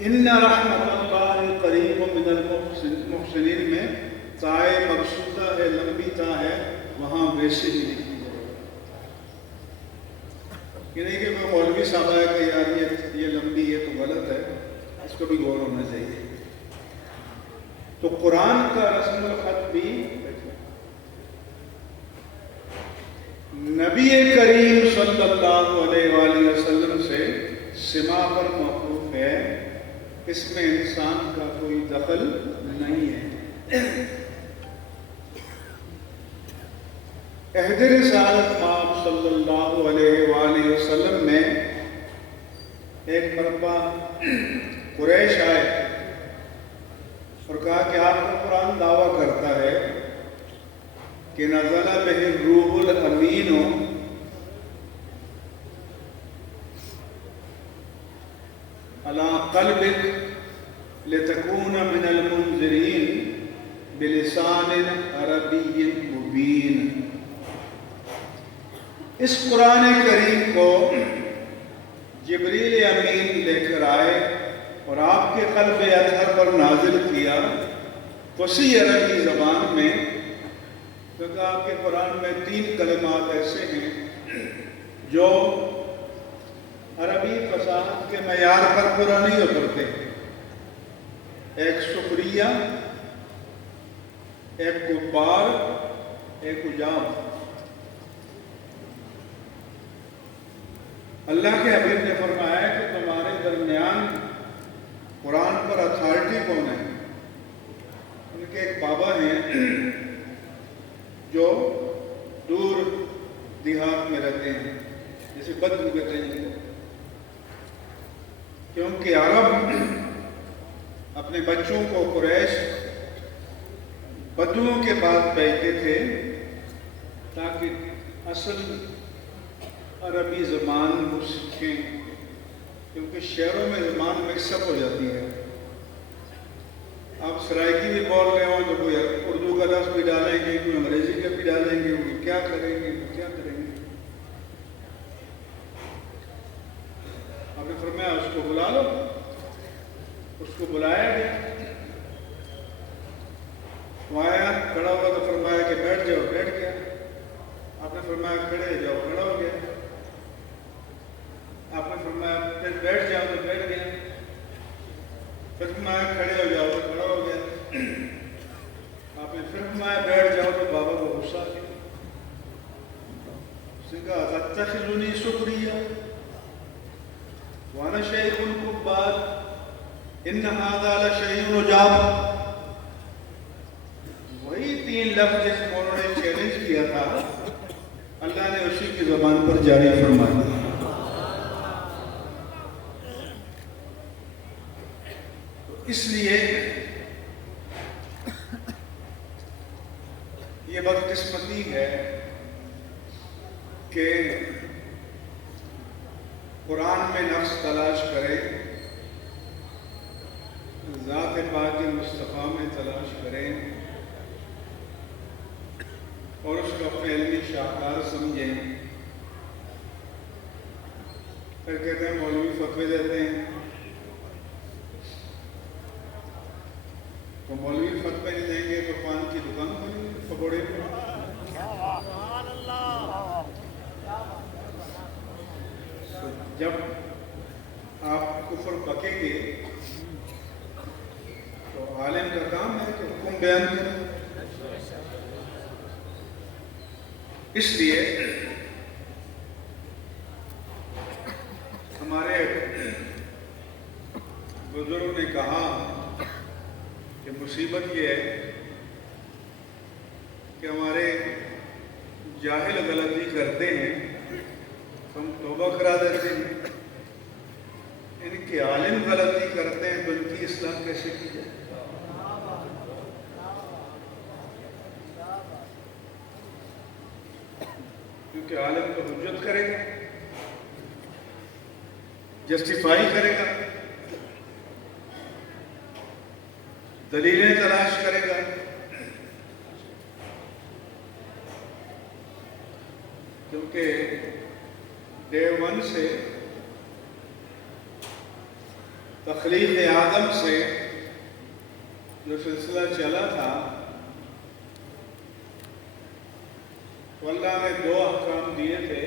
ان رحمت اللہ قریب من المحسنین میں تائے مقصودہ ہے، لمبی تا ہے، وہاں ویسے ہی لکھی جائے گی. یہ نہیں کہ میں مولوی صاحب ہے کہ یار یہ لمبی ہے تو غلط ہے، اس کو بھی غور ہونا چاہیے. تو قرآن کا رسم الخط بھی نبی کریم صلی اللہ علیہ وآلہ وسلم سے سما پر موقوف ہے، اس میں انسان کا کوئی دخل نہیں ہے. عہد رسالت مآب صلی اللہ علیہ وآلہ وسلم میں ایک مرتبہ قریش آئے اور کہا کہ آپ کا قرآن دعویٰ کرتا ہے کہ نزل بہ الروح الامین علی قلبک لتکون من المنذرین بلسان عربی مبین. اس قرآن کریم کو جبریل امین لے کر آئے اور آپ کے قلب اطہر پر نازل کیا فصیح عربی زبان میں. کیونکہ آپ کے قرآن میں 3 کلمات ایسے ہیں جو عربی فصاحت کے معیار پر پورا نہیں اترتے. ایک سخریہ، ایک کبار، ایک اجاب. اللہ کے حبیب نے فرمایا کہ تمہارے درمیان قرآن پر اتھارٹی کون ہے؟ ان کے ایک بابا ہیں جو دور دیہات میں رہتے ہیں، جیسے بدو کہتے ہیں، کیونکہ عرب اپنے بچوں کو قریش بدوؤں کے بعد بھیجتے تھے تاکہ اصل عربی زبان کو سیکھیں، کیونکہ شہروں میں زبان مکس اپ ہو جاتی ہے۔ آپ سرائکی بھی بول رہے ہوں تو کوئی اردو کا لفظ بھی ڈالیں گے، کوئی انگریزی کا بھی ڈالیں گے، وہ کیا کریں گے، وہ کیا کریں گے۔ آپ نے فرمایا اس کو بلا لو، اس کو بلایا گیا، وہ آیا، کھڑا ہوا تو فرمایا کہ بیٹھ جاؤ، بیٹھ گیا۔ آپ نے فرمایا کھڑے ہو جاؤ، کھڑا ہو گیا۔ آپ نے فرمایا پھر بیٹھ جاؤ تو بیٹھ گیا۔ پھر فرمایا کھڑے ہو جاؤ تو کھڑا ہو گیا۔ آپ نے پھر فرمایا بیٹھ جاؤ تو بابا کو غصہ آ گیا۔ اس نے کہا اتخذونی سخریا وانا شیخ کبار ان ھذا لشیء عجاب۔ وہی 3 لفظ جس کو انہوں نے چیلنج کیا تھا، اللہ نے اسی کی زبان پر جاری فرما دیا۔ اس لیے یہ بدقسمتی ہے کہ قرآن میں نقص تلاش کرے، ذات پاک مصطفیٰ میں تلاش کریں اور اس کو اپنے علمی شاہکار سمجھیں، پھر کہتے ہیں مولوی فتوے دیتے ہیں، تو مولوی فتوے نہیں دیں گے تو پان کی دکان کھولیں گے، پکوڑے پہ۔ جب آپ کفر پکیں گے تو عالم کا کام ہے کہ حکم بیان کریں۔ اس لیے ہمارے بزرگوں نے کہا کہ مصیبت یہ ہے کہ ہمارے جاہل غلطی کرتے ہیں، ہم توبہ کرا دیتے ہیں، ان کے عالم غلطی کرتے ہیں تو ان کی اصلاح کیسے کی جائے؟ کیونکہ عالم تو حجت کرے گا، جسٹیفائی کرے گا، دلیلیں تلاش کرے گا۔ کیونکہ ڈے 1 سے، تخلیق آدم سے جو سلسلہ چلا تھا، تو اللہ نے 2 احکام دیے تھے۔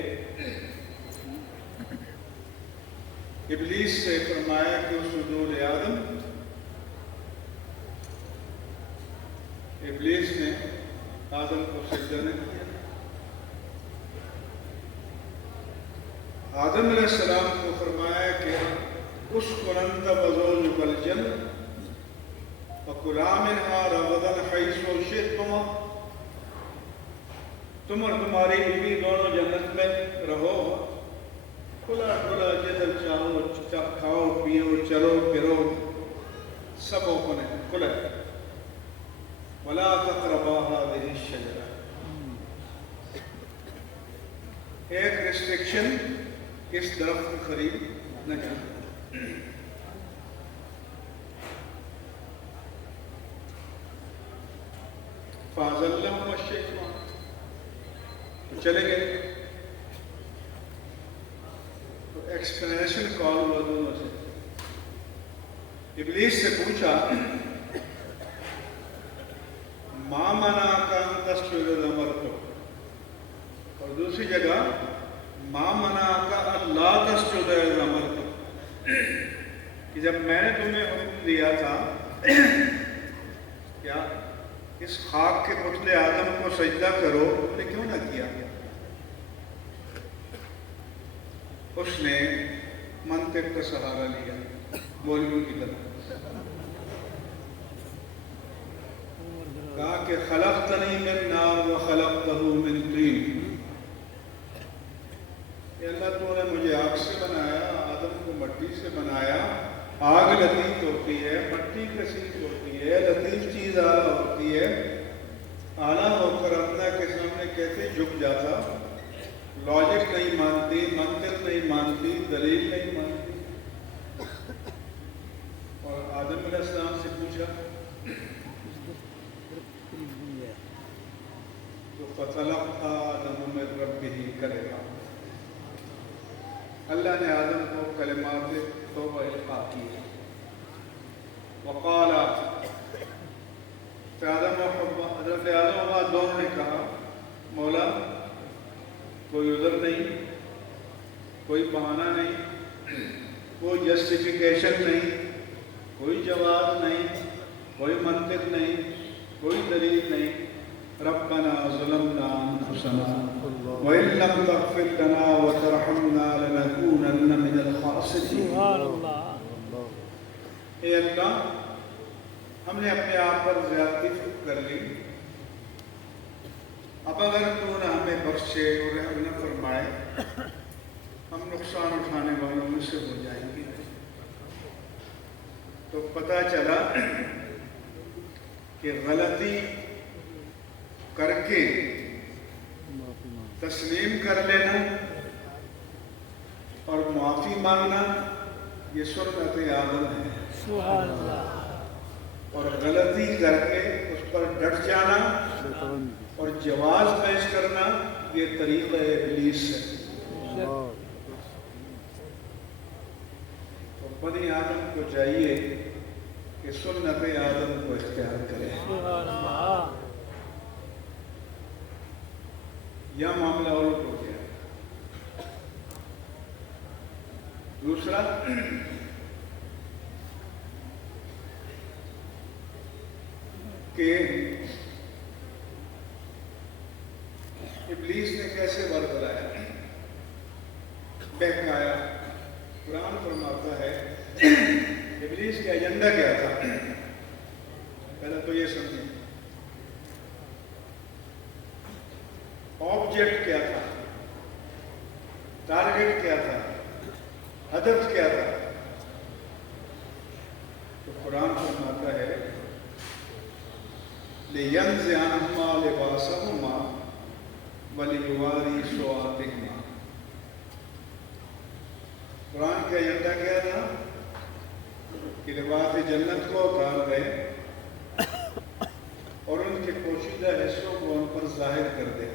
ابلیس سے فرمایا کہ اسجدوا لآدم، ابلیس نے آدم کو سجدہ نہیں کیا۔ آدم علیہ السلام کو فرمایا کہ اسکن انت وزوجک الجنہ فکلا منہا رغدا حیث شئتما، تم اور تمہاری بیوی دونوں جنت میں رہو، کھلا کھلا جدھر چاہو کھاؤ پیو چلو پھرو، سب اوپن ہے، کھلا ہے۔ ولا تقربا هذه الشجرہ، ایک ریسٹرکشن، اس درخت کے قریب نہ جانا۔ فَأَزَلَّهُمَا الشَّيْطَانُ، تو چلے گئے۔ تو ایکسپلینیشن کال ہوا دونوں سے۔ ابلیس سے پوچھا مَا مَنَعَكَ أَن تَسْجُدَ إِذْ أَمَرْتُكَ، اور دوسری جگہ مَا مَنَعَكَ أَلَّا تَسْجُدَ إِذْ أَمَرْتُكَ، کہ جب میں نے تمہیں حکم دیا تھا کیا اس خاک کے پتلے آدم کو سجدہ کرو، تم نے کیوں نہ کیا؟ اس نے منطق کا سہارا لیا مولویوں کی طرح، کہا کہ خلقتنی من نار و خلقتہ من طین، کہ اللہ تو نے مجھے آگ سے بنایا، آدم کو مٹی سے بنایا، آگ لطیف ہوتی ہے، مٹی کثیف ہوتی ہے، لطیف چیز اعلیٰ ہوتی ہے، اعلیٰ ہو کر اللہ کے سامنے کیسے جھک جاتا، لاجک نہیں مانتی، منطق نہیں مانتی، دلیل نہیں مانتی۔ اور آدم علیہ السلام سے پوچھا تو فَتَلَقَّى آدَمُ مِن رَبِّهِ کلمات، اللہ نے آدم کو کلمات توبہ القا کی۔ وقال، حضرت آدم و دونوں نے کہا مولا کوئی عذر نہیں، کوئی بہانہ نہیں، کوئی جسٹیفیکیشن نہیں، کوئی جواز نہیں، کوئی منطق نہیں، کوئی دلیل نہیں، ربنا ظلمنا انفسنا وان لم تغفر لنا وترحمنا لنكونن من الخاسرین۔ سبحان اللہ۔ اے اللہ، ہم نے اپنے آپ پر زیادتی کر لی، اب اگر تو نہ ہمیں بخشے اور رحم نہ فرمائے ہم نقصان اٹھانے والوں میں سے ہو جائیں گے۔ تو پتہ چلا کہ غلطی کر کے تسلیم کر لینا اور معافی مانگنا یہ سنت آدم ہے، سبحان اللہ۔ اور غلطی کر کے اس پر ڈٹ جانا اور جواز پیش کرنا یہ طریقہ ابلیس ہے۔ تو بنی آدم کو چاہیے کہ سنت آدم کو اختیار کرے۔ سبحان اللہ۔ یہ معاملہ الٹ ہو گیا۔ دوسرا کہ ابلیس نے کیسے برگلایا، بہکایا۔ قرآن فرماتا ہے ابلیس کا ایجنڈا کیا تھا، پہلے تو یہ سمجھیں، آبجیکٹ کیا تھا، ٹارگیٹ کیا تھا، ہدف کیا تھا۔ تو قرآن فرماتا ہے لِيَنزِعَ عَنْهُمَا لِبَاسَهُمَا وَلِيُوَارِي سَوْآتِهِمَا۔ قرآن کا ایجنڈا کیا تھا کہ لباس جنت کو اتار دیں اور ان کے پوشیدہ حصوں کو ان پر ظاہر کر دیں۔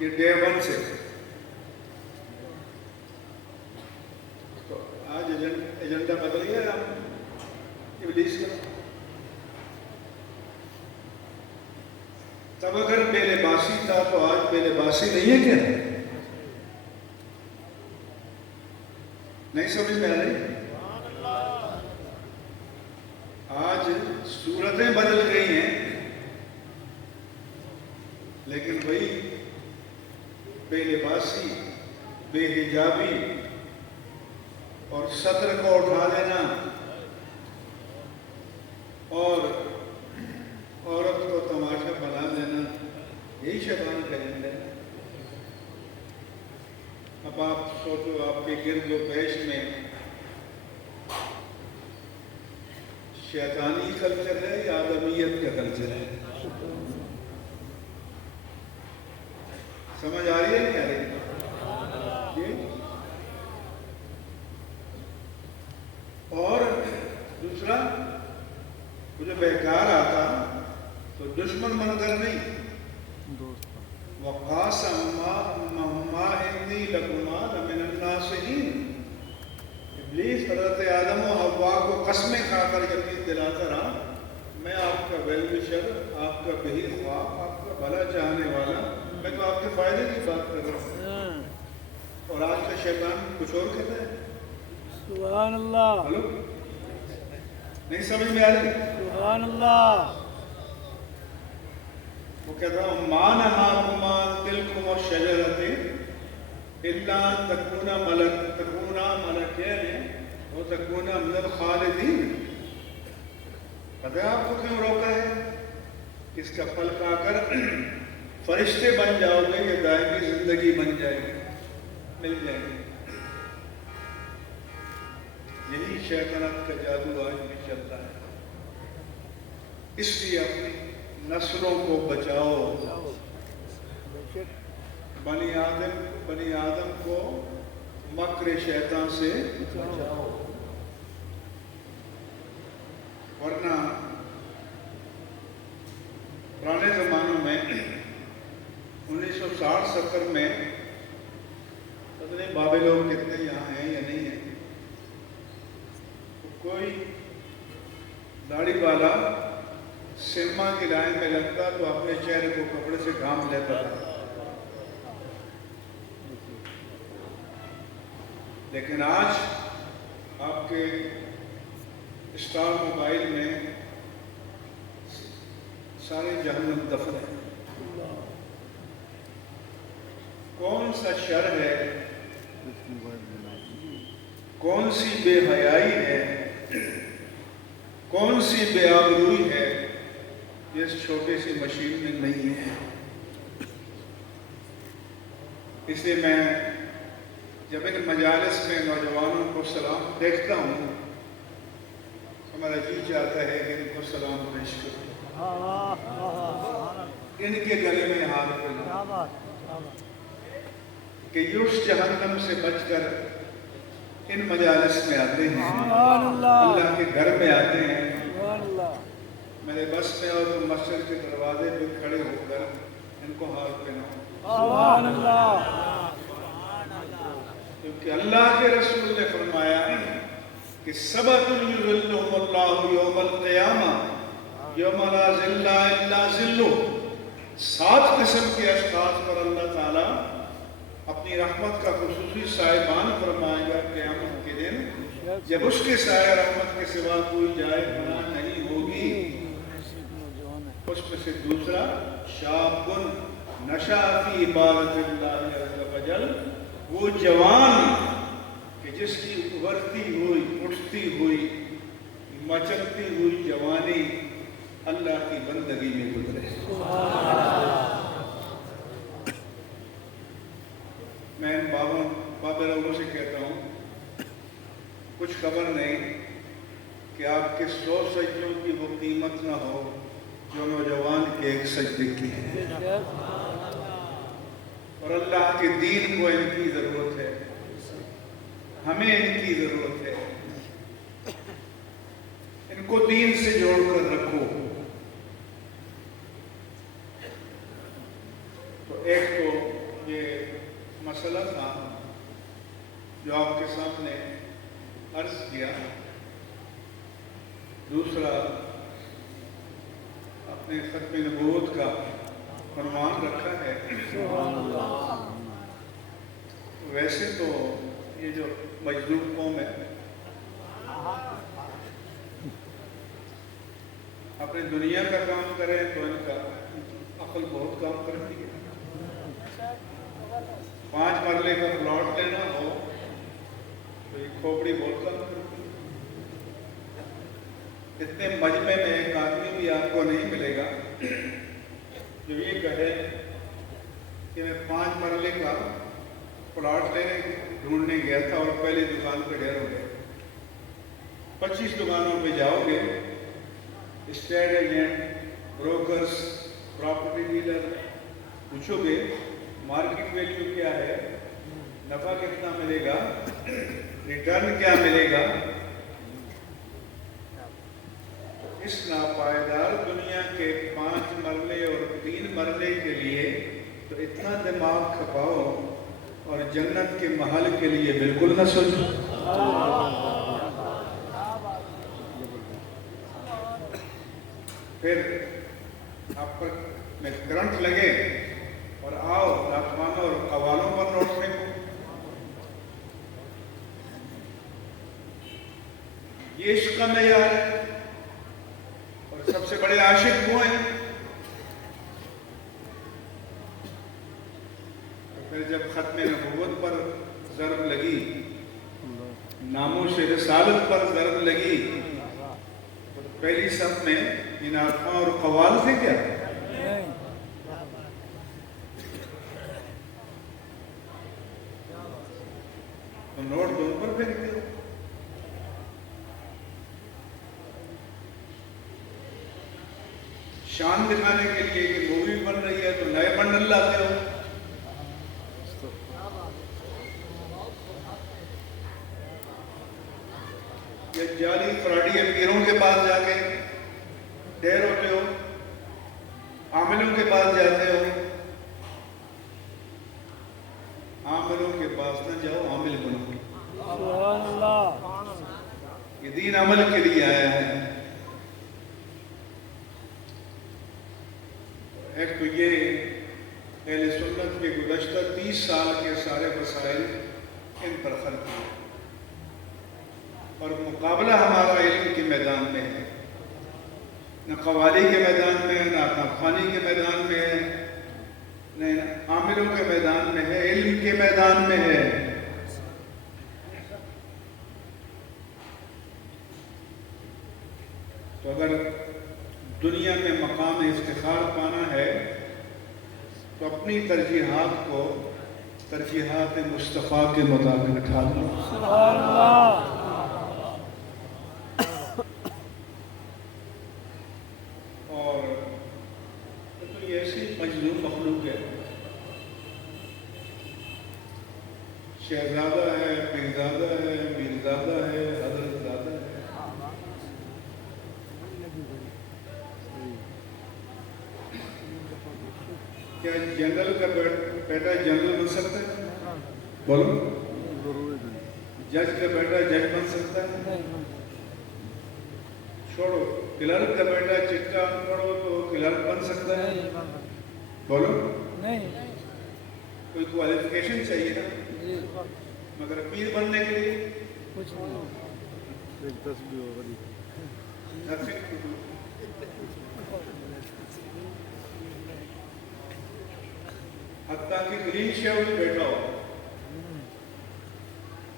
یہ ڈے ون سے۔ تو آج ایجنڈا بدل گیا ابلیس کا۔ تب اگر بے لباسی تھا تو آج بے لباسی نہیں ہے کیا؟ نہیں سمجھ میں آ رہی؟ آج صورتیں بدل گئی ہیں لیکن وہی بے لباسی، بے حجابی اور صدر کو اٹھا لینا اور عورت کو تماشا بنا دینا، یہی شیطان کا ایجنڈا ہے۔ اب آپ سوچو آپ کے گرد و پیش میں شیطانی کلچر ہے یا آدمیت کا کلچر ہے؟ سمجھ آ رہی ہے نہیں آ رہی؟ اور دوسرا مجھے بہکار آتا تو دشمن بن کر نہیں، وَقَاسَمَهُمَا إِنِّي لَكُمَا لَمِنَ النَّاصِحِينَ۔ ابلیس حضرت آدم و حوا کو قسمیں کھا کر یقین دلاتا رہا میں آپ کا ویل وشر، آپ کا بہیر خواہ، آپ کا بھلا چاہنے والا، میں تو آپ کے فائدے کی بات کر رہا ہوں۔ اور آج کا شیطان کچھ اور کہتا ہے۔ سبحان اللہ۔ ہلو، نہیں سمجھ میں آ رہی؟ سبحان اللہ۔ وہ کہتا ہوں مان ہاکما تلکم و شجرت اللہ تکونا ملکین وہ تکونا من الخالدین. پتہ ہے آپ کو کیوں روکا ہے؟ اس کا پھل کھا کر فرشتے بن جاؤ گے، یہ دائمی زندگی بن جائے گی، مل جائے گی. یہی شیطنت کا جادو آج بھی چلتا ہے. اس لیے اپنی نسلوں کو بچاؤ. بنی آدم کو مکر شیطان سے بچاؤ، ورنہ پرانے زمانوں میں 1960-70 میں پتہ نہیں بابے لوگ کتنے یہاں ہیں یا نہیں ہیں، کوئی داڑھی والا سنیما کی لائن میں لگتا تو اپنے چہرے کو کپڑے سے ڈھانپ لیتا تھا. لیکن آج آپ کے اسٹار موبائل میں سارے جہنم دفن ہیں. کون سا شر ہے، کون سی بے حیائی ہے، کون سی بے آبروئی ہے یہ اس چھوٹی سی مشین میں نہیں ہے. اس لیے میں جب ان مجالس میں نوجوانوں کو سلام دیکھتا ہوں ہمارا جی چاہتا ہے کہ ان کو سلام پیش کروں، ان کے گلے میں ہاتھ پھیلاؤں کہ یہ اس جہنم سے بچ کر ان مجالس میں آتے ہیں، اللہ کے گھر میں آتے ہیں. میرے بس میں اور تو مسجد کے دروازے پہ کھڑے ہو کر ان کو ہاتھ پہناؤں، کیونکہ اللہ کے رسول نے فرمایا کہ سبت یظلھم اللہ یوم القیامہ یوم لا ظل الا ظلہ. 7 قسم کے اشخاص پر اللہ تعالیٰ اپنی رحمت کا خصوصی سائبان فرمائے گا قیامت کے دن، جب اس کے سائے رحمت کے سوا کوئی جائے پناہ نہیں ہوگی. اس میں سے دوسرا شاب نشا فی عبادت اللہ عز وجل، وہ جوان کہ جس کی ابھرتی ہوئی اٹھتی ہوئی مچلتی ہوئی جوانی اللہ کی بندگی میں گزرے. میں ان بابے لوگوں سے کہتا ہوں کچھ خبر نہیں کہ آپ کے 100 سجدوں کی وہ قیمت نہ ہو جو نوجوان کے ایک سجدے کی ہے. اور اللہ کے دین کو ان کی ضرورت ہے، ہمیں ان کی ضرورت ہے. ان کو دین سے جوڑ کر رکھو. تو ایک تو یہ مسئلہ تھا جو آپ کے سامنے عرض کیا. دوسرا اپنے ختم نبوت کا عنوان رکھا ہے. ویسے تو یہ جو مجذوب قوم ہے اپنی دنیا کا کام کریں تو ان کا عقل بہت کام کرتی ہے. 5 مرلے کا پلاٹ لینا ہو تو یہ کھوپڑی بہت کام کرتی ہے. اتنے مجمع میں ایک آدمی بھی آپ کو نہیں ملے گا جو یہ کہے کہ میں 5 مرلے کا پلاٹ لینے ڈھونڈنے گیا تھا اور پہلی دکان پہ ڈھیر ہو گئے. 25 دکانوں پہ جاؤ گے، estate agent, brokers, property dealer, پوچھو گے مارکیٹ ویلیو کیا ہے، نفع کتنا ملے گا، ریٹرن کیا ملے گا. اس ناپائیدار دنیا کے 5 مرلے اور 3 مرلے کے لیے تو اتنا دماغ کھپاؤ اور جنت کے محل کے لیے بالکل نہ سوچو. پھر آپ پر میں کرنٹ لگے اور آؤ آسمانوں اور قوالوں پر نوٹ پھینکو. یہ عشق کا معیار. اور سب سے بڑے عاشق وہ ہیں. پھر جب ختم نبوت پر ضرب لگی، ناموس رسالت پر ضرب لگی، تو پہلی صف میں ان آتما اور قوال تھے کیا؟ نہیں، تو نوٹ دو پر پھینکتے ہو۔ شان دکھانے کے لیے کہ مووی بن رہی ہے تو نئے بنڈل لاتے ہو۔ یہ جعلی فراڈی پیروں کے پاس جا کے ڈیر ہوتے ہو، عاملوں کے پاس جاتے ہو۔ عاملوں کے پاس نہ جاؤ، عامل بنو۔ سبحان اللہ، یہ دین عمل کے لیے آیا ہے۔ ایک تو یہ اہل سنت کے گزشتہ 30 سال کے سارے مسائل ان پر خرچ ہوئے، اور مقابلہ ہمارا علم کے میدان میں ہے، نہ قوالی کے میدان میں ہے، نہ خوانی کے میدان میں ہے، نہ عاملوں کے میدان میں ہے، علم کے میدان میں ہے۔ تو اگر دنیا میں مقام افتخار پانا ہے تو اپنی ترجیحات کو ترجیحات مصطفیٰ کے مطابق اٹھا دو۔ سبحان اللہ، اور تو یہ ایسی مجذوب مخلوق ہے، شہزادہ ہے، پیرزادہ ہے، میرزادہ ہے، حضرت زادہ ہے۔ کیا جنرل کا بیٹا جنرل بن سکتا ہے؟ بولو، جج کا بیٹا جج بن سکتا ہے؟ چھوڑو، کلرک کا بیٹا چٹا پڑھو تو کلرک بن سکتا ہے؟ بولو، نہیں، کوئی کوالیفیکیشن چاہیے نا، جی، مگر پیر بننے کے لیے کچھ نہیں، حتیٰ کہ گرین شیو بھی بیٹھا ہو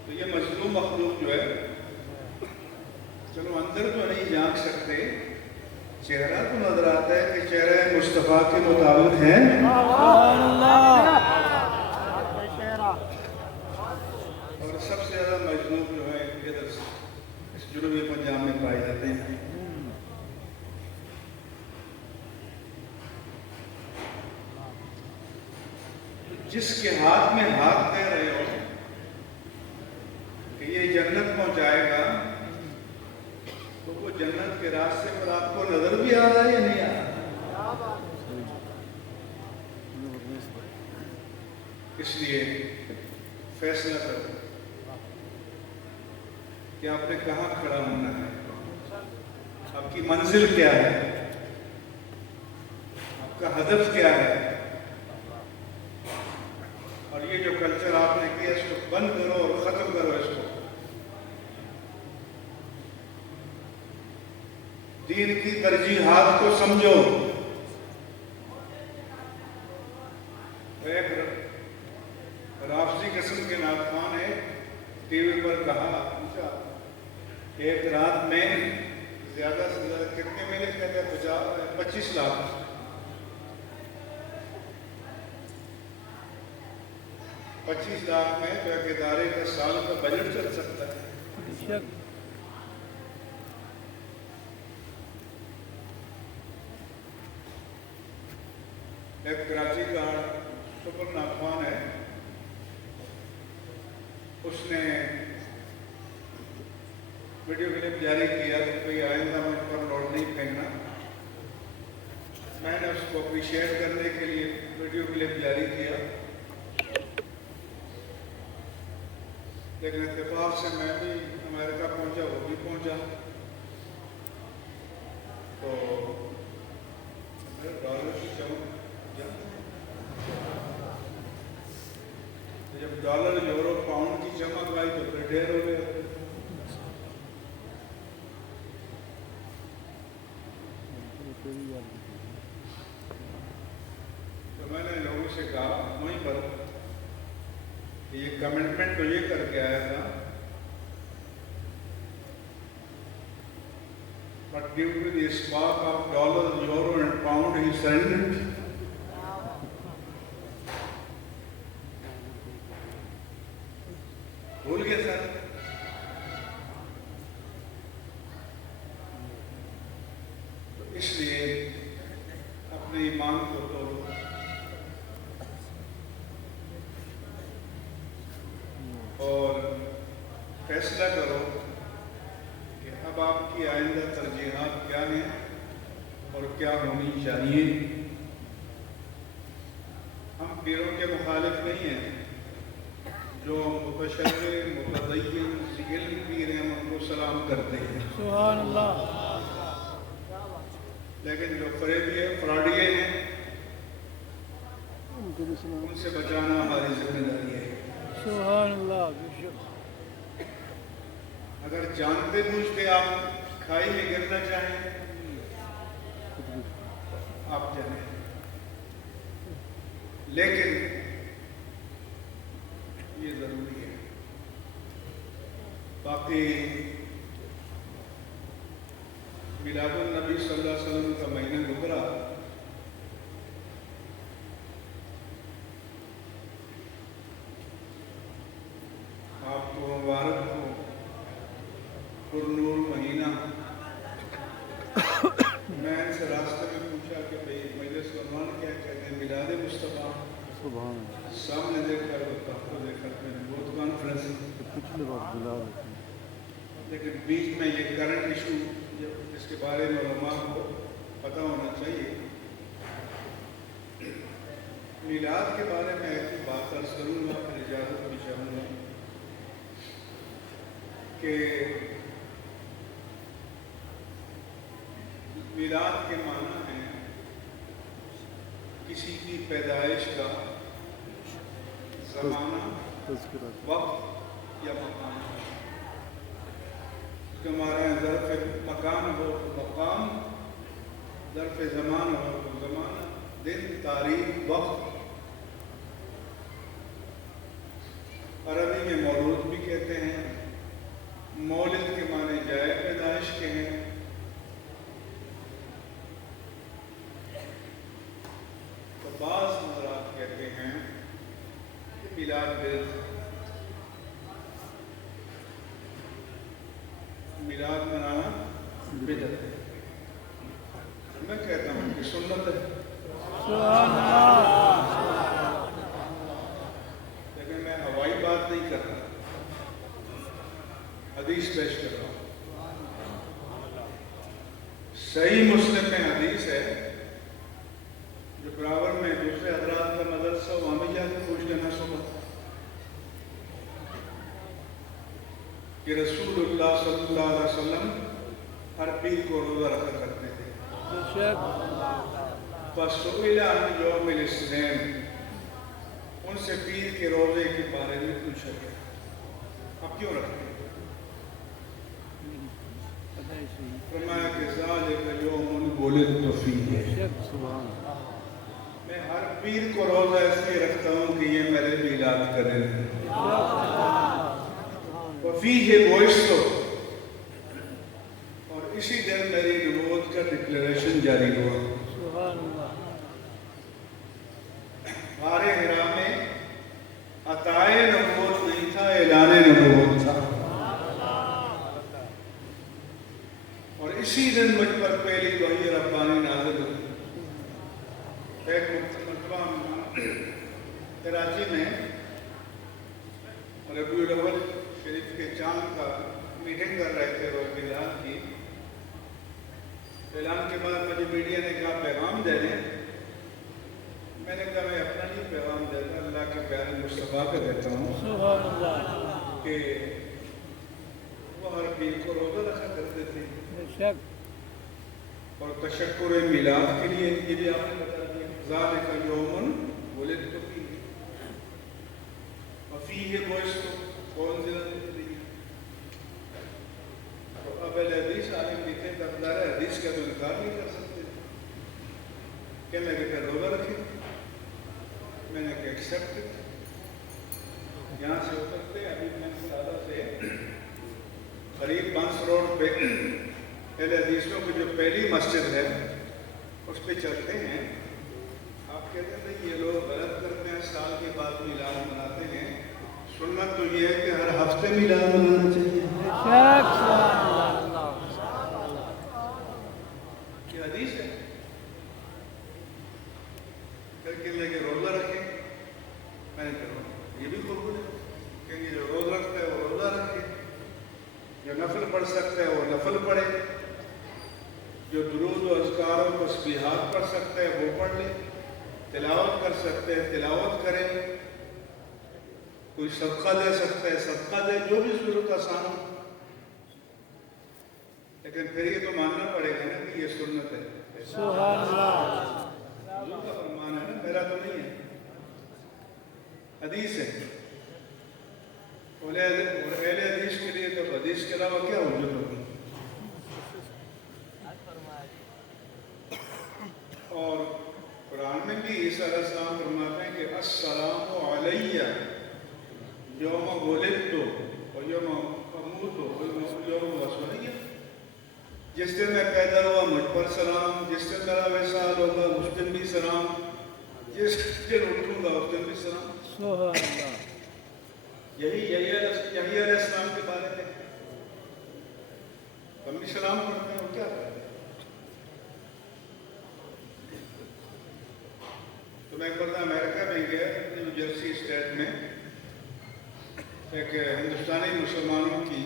تو یہ مظلوم مخلوق جو ہے، چلو اندر تو نہیں جھانک سکتے، چہرہ تو نظر آتا ہے کہ چہرہ مصطفیٰ کے مطابق ہے۔ سبحان اللہ، اور سب سے زیادہ مظلوم جو ہے ادھر سے اس جنوبی پنجاب میں پائے جاتے ہیں۔ جس کے ہاتھ میں ہاتھ دے رہے ہو کہ یہ جنت پہنچائے گا، تو وہ جنت کے راستے پر آپ کو نظر بھی آ رہا ہے یا نہیں آ رہا؟ اس لیے فیصلہ کرو کہ آپ نے کہاں کھڑا ہونا ہے، آپ کی منزل کیا ہے، آپ کا ہدف کیا ہے۔ اور یہ جو کلچر آپ نے کیا، اس کو بند کرو اور ختم کرو اس کو۔ دین کی ترجیحات کو سمجھو۔ ایک رافضی قسم کے ناخوان ہے، ٹی وی پر کہا، پوچھا ایک رات میں زیادہ سے زیادہ کتنے ملے؟ کہتے ہیں 25 لاکھ۔ 25 لاکھ میں تو ایک ادارے کا سال کا بجٹ چل سکتا ہے۔ بے شک، ایک کراچی کا سپر ناخوان ہے، اس نے ویڈیو کلپ جاری کیا کہ کوئی آئندہ مجھ پر لوٹ نہیں پھینکنا۔ میں نے اس کو اپریشیٹ کرنے کے لیے ویڈیو کلپ جاری کیا، لیکن اتفاق سے میں بھی امریکہ پہنچا، وہ بھی پہنچا، تو ڈالر کی چمک جب ڈالر یورو پاؤنڈ کی چمک آئی تو پھر ڈھیر ہو گیا۔ تو میں نے لوگوں سے کہا وہیں پر یہ کمٹمنٹ تو یہ کر کے آیا تھا but due to the spark of dollar, euro and pound he surrendered. بھول گئے سر. تو اس لیے اپنے ایمان کو توڑو اور فیصلہ کرو کہ اب آپ کی آئندہ ترجیحات کیا ہیں اور کیا ہونی چاہیے. ہم پیروں کے مخالف نہیں ہیں. جو متشدد متدین علم پیر ہیں ہم ان کو سلام کرتے ہیں. سبحان اللہ. لیکن جو فریبی ہے فراڈیے ہیں ان سے بچانا ہماری ذمہ داری ہے. سبحان اللہ. بے شک. اگر جانتے بوجھتے آپ کھائی میں گرنا چاہیں آپ جانیں, لیکن یہ ضروری ہے. باقی میلاد النبی صلی اللہ علیہ وسلم کا مہینہ گزرا. آپ کو مبارک ہو, پر نور مہینہ. میں ان سے راستے میں پوچھا کہ بھئی مجلس عنوان کیا کہتے ہیں؟ میلاد مصطفیٰ. سامنے دیکھا تو دیکھا میں نے بہت کانفرنس, لیکن بیچ میں یہ کرنٹ ایشو جس کے بارے میں علماء کو پتہ ہونا چاہیے. میلاد کے بارے میں ایسی بات عرض کروں گا, پھر اجازت بھی چاہوں گا کہ میلاد کے معنی ہے کسی کی پیدائش کا زمانہ, وقت یا مقام. ہمارے یہاں ظرف مکان ہو تو مقام, ظرف زمان ہو تو زمانہ, دن, تاریخ, وقت. عربی میں مولود بھی کہتے ہیں. مولد کے معنی جائے پیدائش کے ہیں. تو بعض حضرات کہتے ہیں کہ میلاد میلاد منانا بدعت ہے. میں کہتا ہوں کہ سنت ہے. سبحان اللہ. لیکن میں ہوائی بات نہیں کر رہا, حدیث پیش کر رہا ہوں. صحیح مسلم میں حدیث ہے جو براور میں دوسرے حضرات کا مدرسہ, وہاں بھی جا کے پوچھ لینا صبح کہ رسول اللہ صلی اللہ علیہ وسلم ہر پیر کو روزہ رکھا کرتے تھے. بے شک. فَسُئِلَ عَنْ يَوْمِ الْاِثْنَيْنِ, ان سے پیر کے روزے کے بارے میں پوچھا گیا اب کیوں رکھتے ہیں؟ فرمایا کہ ذَلِكَ يَوْمٌ وُلِدْتُ فِيهِ. میں ہر پیر کو روزہ اس لیے رکھتا ہوں کہ یہ میرے میلاد کا دن ہے. وَفِيهِ بُعِثْتُ, اور اسی دن میری نبوت کا ڈکلیریشن جاری ہوا. سبحان اللہ. غار حرا میں عطائے نبوت نہیں تھا, اعلان نبوت تھا. اور اسی دن مجھ پر پہلی وحی ربانی نازل ہوئی. ایک مرتبہ کراچی میں ربیع الاول شریف کے چاند کا میٹنگ کر رہے تھے اور اعلان کی. اعلان کے بعد مجھے میڈیا نے کہا پیغام دے دیں. میں نے کہا میں اپنا نہیں پیغام دیتا, اللہ کے پیارے مصطفیٰ کا دیتا ہوں. سبحان اللہ. کہ وہ ہر پیر کو روزہ رکھا کرتے تھے بے شک. اور تشکر میلاد کے لیے یہ بھی آپ نے بتا دیا. ذَلِكَ يَوْمٌ وُلِدْتُ فِيهِ وَفِيهِ بُعِثْتُ وَأُنزِلَتْ إِلَيَّ. تو اب حدیث عالم لکھے تقدار حدیث کا تو انکار نہیں کر سکتے کہ میں کہتا روزہ رکھے. میں نے کہا ایکسیپٹ یہاں سے اترتے ابھی منصادہ سے قریب بنس روڈ پہ اہل حدیثوں کی جو پہلی مسجد ہے اس پہ چلتے ہیں. آپ کہتے ہیں یہ لوگ غلط کرتے ہیں, سال کے بعد میلاد مناتے ہیں. سنت تو یہ ہے کہ ہر ہفتے میلاد منانا چاہیے. یہ حدیث ہے. پھر کہ لے کے روزہ رکھیں, میں نے کہا یہ بھی قبول ہے کہ یہ جو روزہ رکھتا ہے وہ روزہ رکھے, جو نفل پڑھ سکتا ہے وہ نفل پڑھے, جو درود و اذکار و تسبیحات پڑھ سکتا ہے وہ پڑھ لے, تلاوت کر سکتے ہیں تلاوت کرے, کوئی صدقہ دے سکتا ہے صدقہ دے, جو بھی ضرورت آسان ہو. لیکن پھر یہ تو ماننا پڑے گا نا کہ یہ سنت ہے. سبحان اللہ. حضور کا فرمان ہے نا, میرا تو نہیں ہے, حدیث ہے. اور اہل حدیث کے لیے تو حدیث کے علاوہ کیا حجت ہوگی. اور قرآن میں بھی عیسیٰ علیہ السلام فرماتے ہیں کہ السلام علیہ یوم ولدت و یوم اموت و یوم ابعث. جس دن میں پیدا ہوا مجھ پر سلام, جس دن میرا وصال ہوگا اس دن بھی سلام, جس دن اٹھوں گا اس دن بھی سلام. سبحان اللہ. یہی علیہ السلام کے بارے میں ہم بھی سلام پڑھتے ہیں. اور کیا کرتے ہیں. تو میں ایک بار امریکہ میں گیا, نیو جرسی اسٹیٹ میں ایک ہندوستانی مسلمانوں کی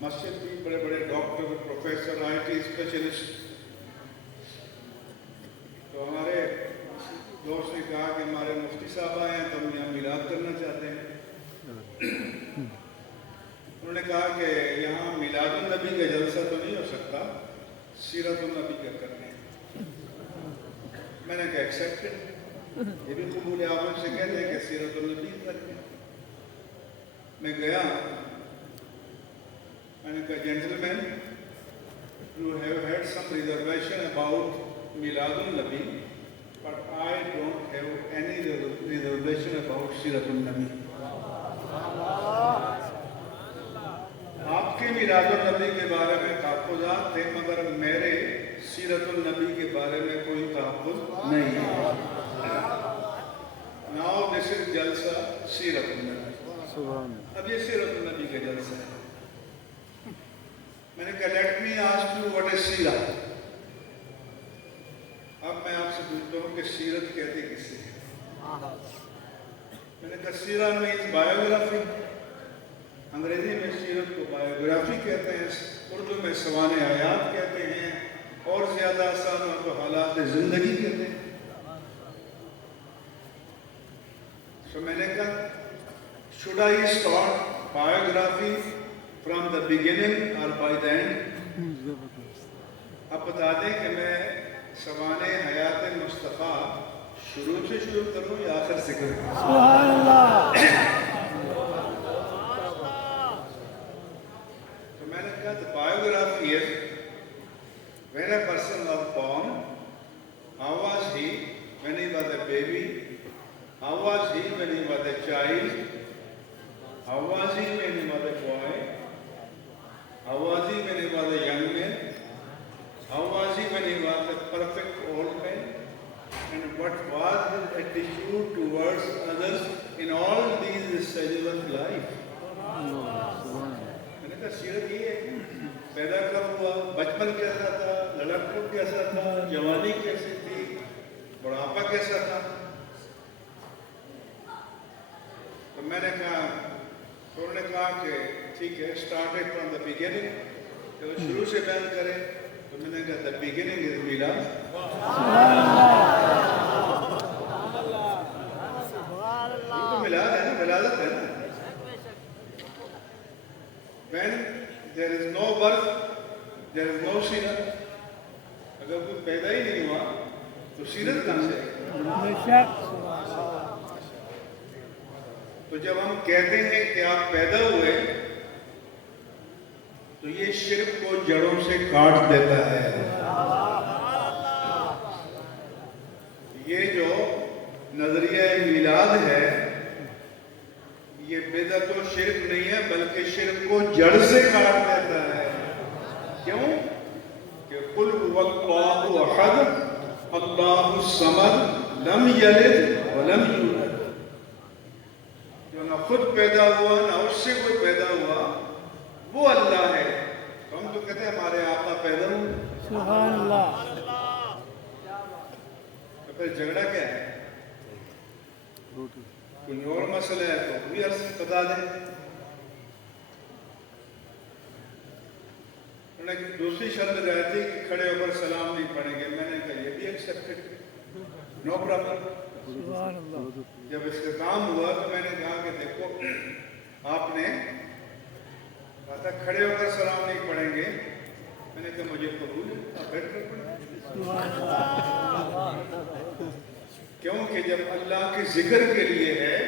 مسجد تھی, بڑے بڑے doctor professor I T specialist. تو ہمارے دوست نے کہا کہ ہمارے مفتی صاحب آئے ہیں تو ہم یہاں میلاد کرنا چاہتے ہیں. انہوں نے کہا کہ یہاں میلاد النبی کا جلسہ تو نہیں ہو سکتا, سیرت النبی کا کرنے. میں نے کہا ایکسیپٹڈ, یہ بھی قبول ہے. آپ ان سے کہتے ہیں کہ سیرت النبی کرنے. میں گیا, میں نے کہا gentleman you have had some reservation about میلاد النبی but I don't have any reservation about سیرت النبی. آپ کے میلاد النبی کے بارے میں تحفظات تھے مگر میرے سیرت النبی کے بارے میں کوئی تحفظ نہیں ہے. ناؤ دس از جلسہ سیرت النبی. اب یہ سیرت النبی کا جلسہ ہے. میں نے کہا let me ask you what is سیرہ. اب میں آپ سے پوچھتا ہوں کہ سیرت کہتے کس سے. میں نے کہا سیرہ مینز بایوگرافی. انگریزی میں سیرت کو بایوگرافی کہتے ہیں, اردو میں سوانح حیات کہتے ہیں, اور زیادہ آسان اور تو حالات زندگی کہتے ہیں. تو میں نے کہا should I start biography from the beginning or by the end. اب بتا دیں کہ میں سوانح حیات مصطفیٰ شروع سے شروع کروں یا آخر سے کروں. سبحان اللہ. تو میں نے کہا the biography is when a person was born, how was he when he was a baby, how was he when he was a child, how was he when he was a boy, how was he when he was a young man, how was he when he was a perfect old man, and what was his attitude towards others in all these stages of life. میں نے کہا سیرت یہ ہے, پیدا کب ہوا, بچپن کیسا تھا, لڑکپن کیسا تھا, جوانی کیسی تھی, بڑھاپا کیسا تھا. تو میں نے کہا, انہوں نے کہا کہ ٹھیک ہے اسٹارٹڈ فرام دا بگننگ, چلو شروع سے بیان کریں. تو میں نے کہا دا بگننگ از میلاد. یہ تو میلاد ہے نا, ولادت ہے نا. When there is no birth, there is no سیرت. اگر کوئی پیدا ہی نہیں ہوا تو سیرت کہاں سے آئے؟ تو جب ہم کہتے ہیں کہ آپ پیدا ہوئے تو یہ شرک کو جڑوں سے کاٹ دیتا ہے. یہ جو نظریہ میلاد ہے یہ بدعت بلکہ شرک کو جڑ سے کاٹ دیتا ہے. کیوں؟ کہ قل هو اللہ احد اللہ الصمد لم یلد ولم یولد. جو نہ خود پیدا ہوا نہ اس سے کوئی پیدا ہوا وہ اللہ ہے. تو ہم تو کہتے ہیں ہمارے آقا پیدا ہوئے. سبحان اللہ. تو پھر جھگڑا کیا ہے؟ کوئی اور مسئلہ ہے تو بھی عرض بتا دیں. انہوں نے دوسری شرط لگائی تھی کہ کھڑے ہو کر سلام نہیں پڑھیں گے. میں نے کہا یہ بھی ایکسیپٹڈ, نو پرابلم. سبحان اللہ. جب اختتام ہوا تو میں نے کہا کہ دیکھو آپ نے کہا تھا کھڑے ہو کر سلام نہیں پڑھیں گے. میں نے کہا مجھے قبول ہے, آپ بیٹھ کر پڑھیں. سبحان اللہ. کیونکہ جب اللہ کے ذکر کے لیے ہے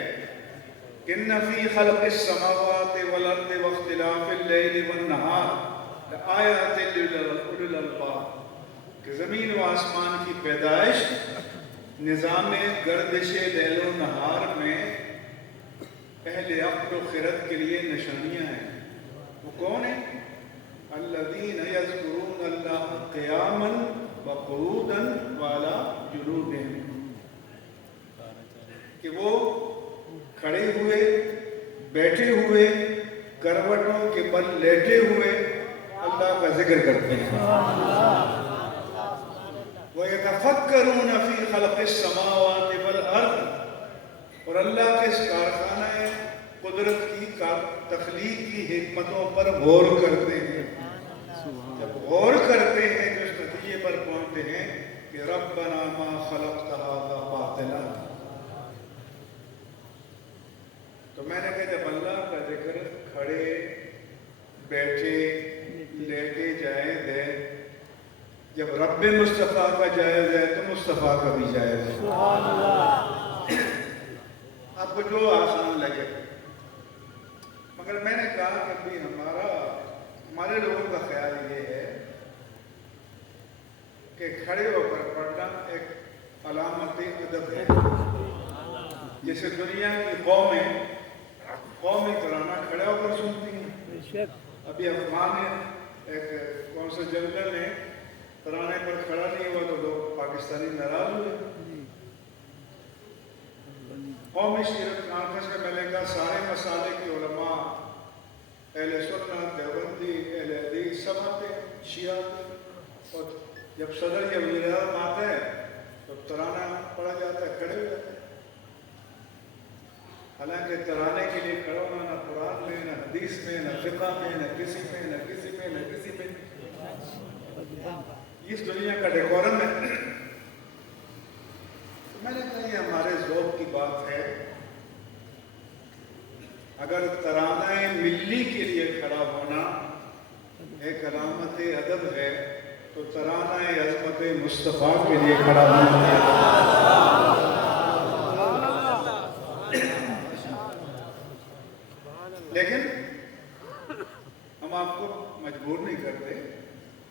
ان فی خلق السماوات والارض واختلاف اللیل والنہار لآیات لأولی الالباب, کہ زمین و آسمان کی پیدائش, نظام گردش لیل و نہار میں اہل عقل و خرد کے لیے نشانیاں ہیں. وہ کون ہیں؟ الذین یذکرون اللہ قیاما وقعودا وعلی جنوبہم, کہ وہ کھڑے ہوئے, بیٹھے ہوئے, کروٹوں کے بل لیٹے ہوئے اللہ کا ذکر کرتے ہیں. وَيَتَفَكَّرُونَ فِي خَلْقِ السَّمَاوَاتِ وَالْأَرْضِ, اور اللہ کے اس کارخانہ قدرت کی تخلیق کی حکمتوں پر غور کرتے ہیں. جب غور کرتے ہیں تو اس نتیجے پر پہنچتے ہیں کہ رَبَّنَا مَا خَلَقْتَ هَذَا بَاطِلًا. تو میں نے کہا جب اللہ کا ذکر کھڑے, بیٹھے, لیٹے جائز ہے, جب رب مصطفیٰ کا جائز ہے تو مصطفیٰ کا بھی جائز ہے. سبحان اللہ. آپ کو جو آسان لگے. مگر میں نے کہا کہ بھی ہمارے لوگوں کا خیال یہ ہے کہ کھڑے ہو کر پڑھنا ایک علامت ادب ہے. جیسے دنیا کی قومی ترانہ کھڑے ہو کر سنتی ہیں. ابھی افغان ایک کون سا جنرل ہے ترانے پر کھڑا نہیں ہوا تو لوگ پاکستانی ناراض ہوئے. قومی سیرت کانفرنس میں میں نے کہا سارے مسالے کے علماء, اہل سنت, دیوبندی, اہل حدیث سب آتے ہیں, شیعہ آتے ہیں, اور جب صدر یا وزیر اعظم آتے ہیں تو ترانہ پڑھا جاتا ہے, کھڑے ہو جاتے ہیں. حالانکہ ترانے کے لیے کھڑا ہونا نہ قرآن میں, نہ حدیث میں, نہ فقہ میں, نہ کسی میں, نہ کسی میں, نہ کسی میں. اس دنیا کا ڈیکورم ہے. میں نے کہا یہ ہمارے ذوق کی بات ہے. اگر ترانہ ملی کے لیے کھڑا ہونا ایک علامت ادب ہے تو ترانہ عظمت مصطفیٰ کے لیے کھڑا ہونا لیکن ہم آپ کو مجبور نہیں کرتے.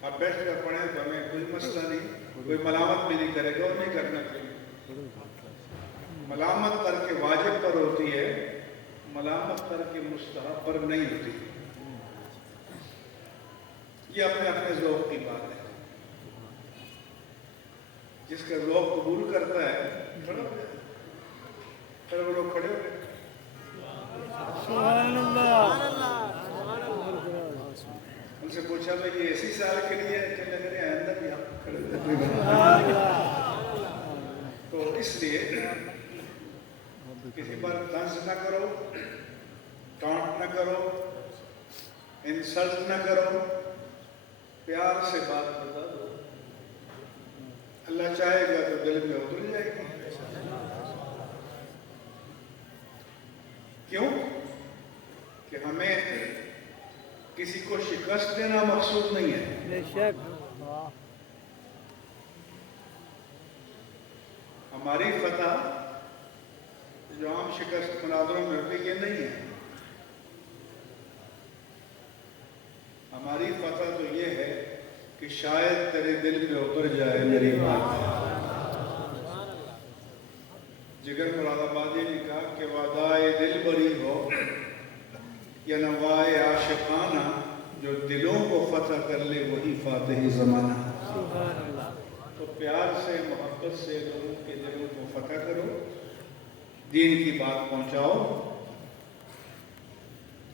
آپ بیٹھ کر پڑھیں تو ہمیں کوئی مسئلہ نہیں, کوئی ملامت بھی نہیں کرے گا اور نہیں کرنا چاہیے. ملامت ترک واجب پر ہوتی ہے, ملامت ترک مستحب پر نہیں ہوتی. یہ اپنے ذوق کی بات ہے. جس کا ذوق قبول کرتا ہے کھڑا ہو جائے. پھر وہ لوگ کھڑے ہو گئے. سبحان اللہ. ان سے پوچھا میں یہ اسی سال کے لیے کہ لگ رہے ہیں اندر بھی آپ کھڑے ہوئے. تو اس لیے کسی پر طنز نہ کرو, ٹانٹ نہ کرو, انسلٹ نہ کرو, پیار سے بات بتا دو. اللہ چاہے گا تو دل میں اتر جائے گی. کیوں کہ ہمیں کسی کو شکست دینا مقصود نہیں ہے. بے شک. ہماری فتح جو عام شکست مناظروں میں ہوتی یہ نہیں ہے. ہماری فتح تو یہ ہے کہ شاید تیرے دل میں اتر جائے میری بات. جگر مراد آبادی نے کہا کہ وعدائے دل بری ہو یا نوائے فتح کر لے وہی فاتح زمانہ. سبحان اللہ. تو پیار سے محبت سے لوگوں کے دلوں کو فتح کرو، دین کی بات پہنچاؤ.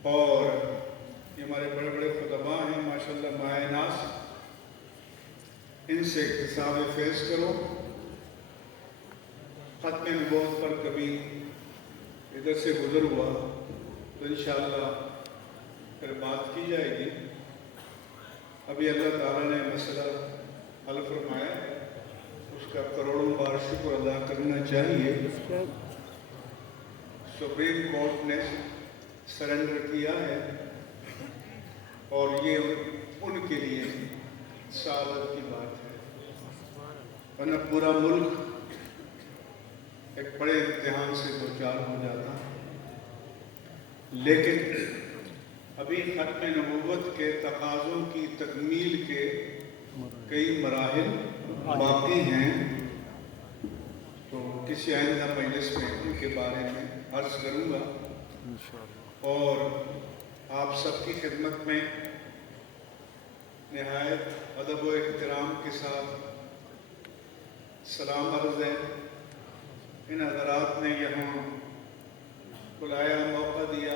اور یہ ہمارے بڑے بڑے خطباء ہیں ماشاءاللہ مائع ناز، ان سے اکتساب فیض کرو. ختم نبوت پر کبھی ادھر سے گزر ہوا تو انشاءاللہ پھر بات کی جائے گی. ابھی اللہ تعالیٰ نے مسئلہ حل فرمایا، اس کا کروڑوں بار شکر ادا کرنا چاہیے. سپریم کورٹ نے سرنڈر کیا ہے اور یہ ان کے لیے سعادت کی بات ہے، ورنہ پورا ملک ایک بڑے امتحان سے دوچار ہو جاتا. لیکن ابھی ختم نبوت کے تقاضوں کی تکمیل کے کئی مراحل باقی ہیں، تو کسی آئندہ مجلس میں ان کے بارے میں عرض کروں گا. اور آپ سب کی خدمت میں نہایت ادب و احترام کے ساتھ سلام عرض ہے. ان حضرات نے یہاں بلایا، موقع دیا.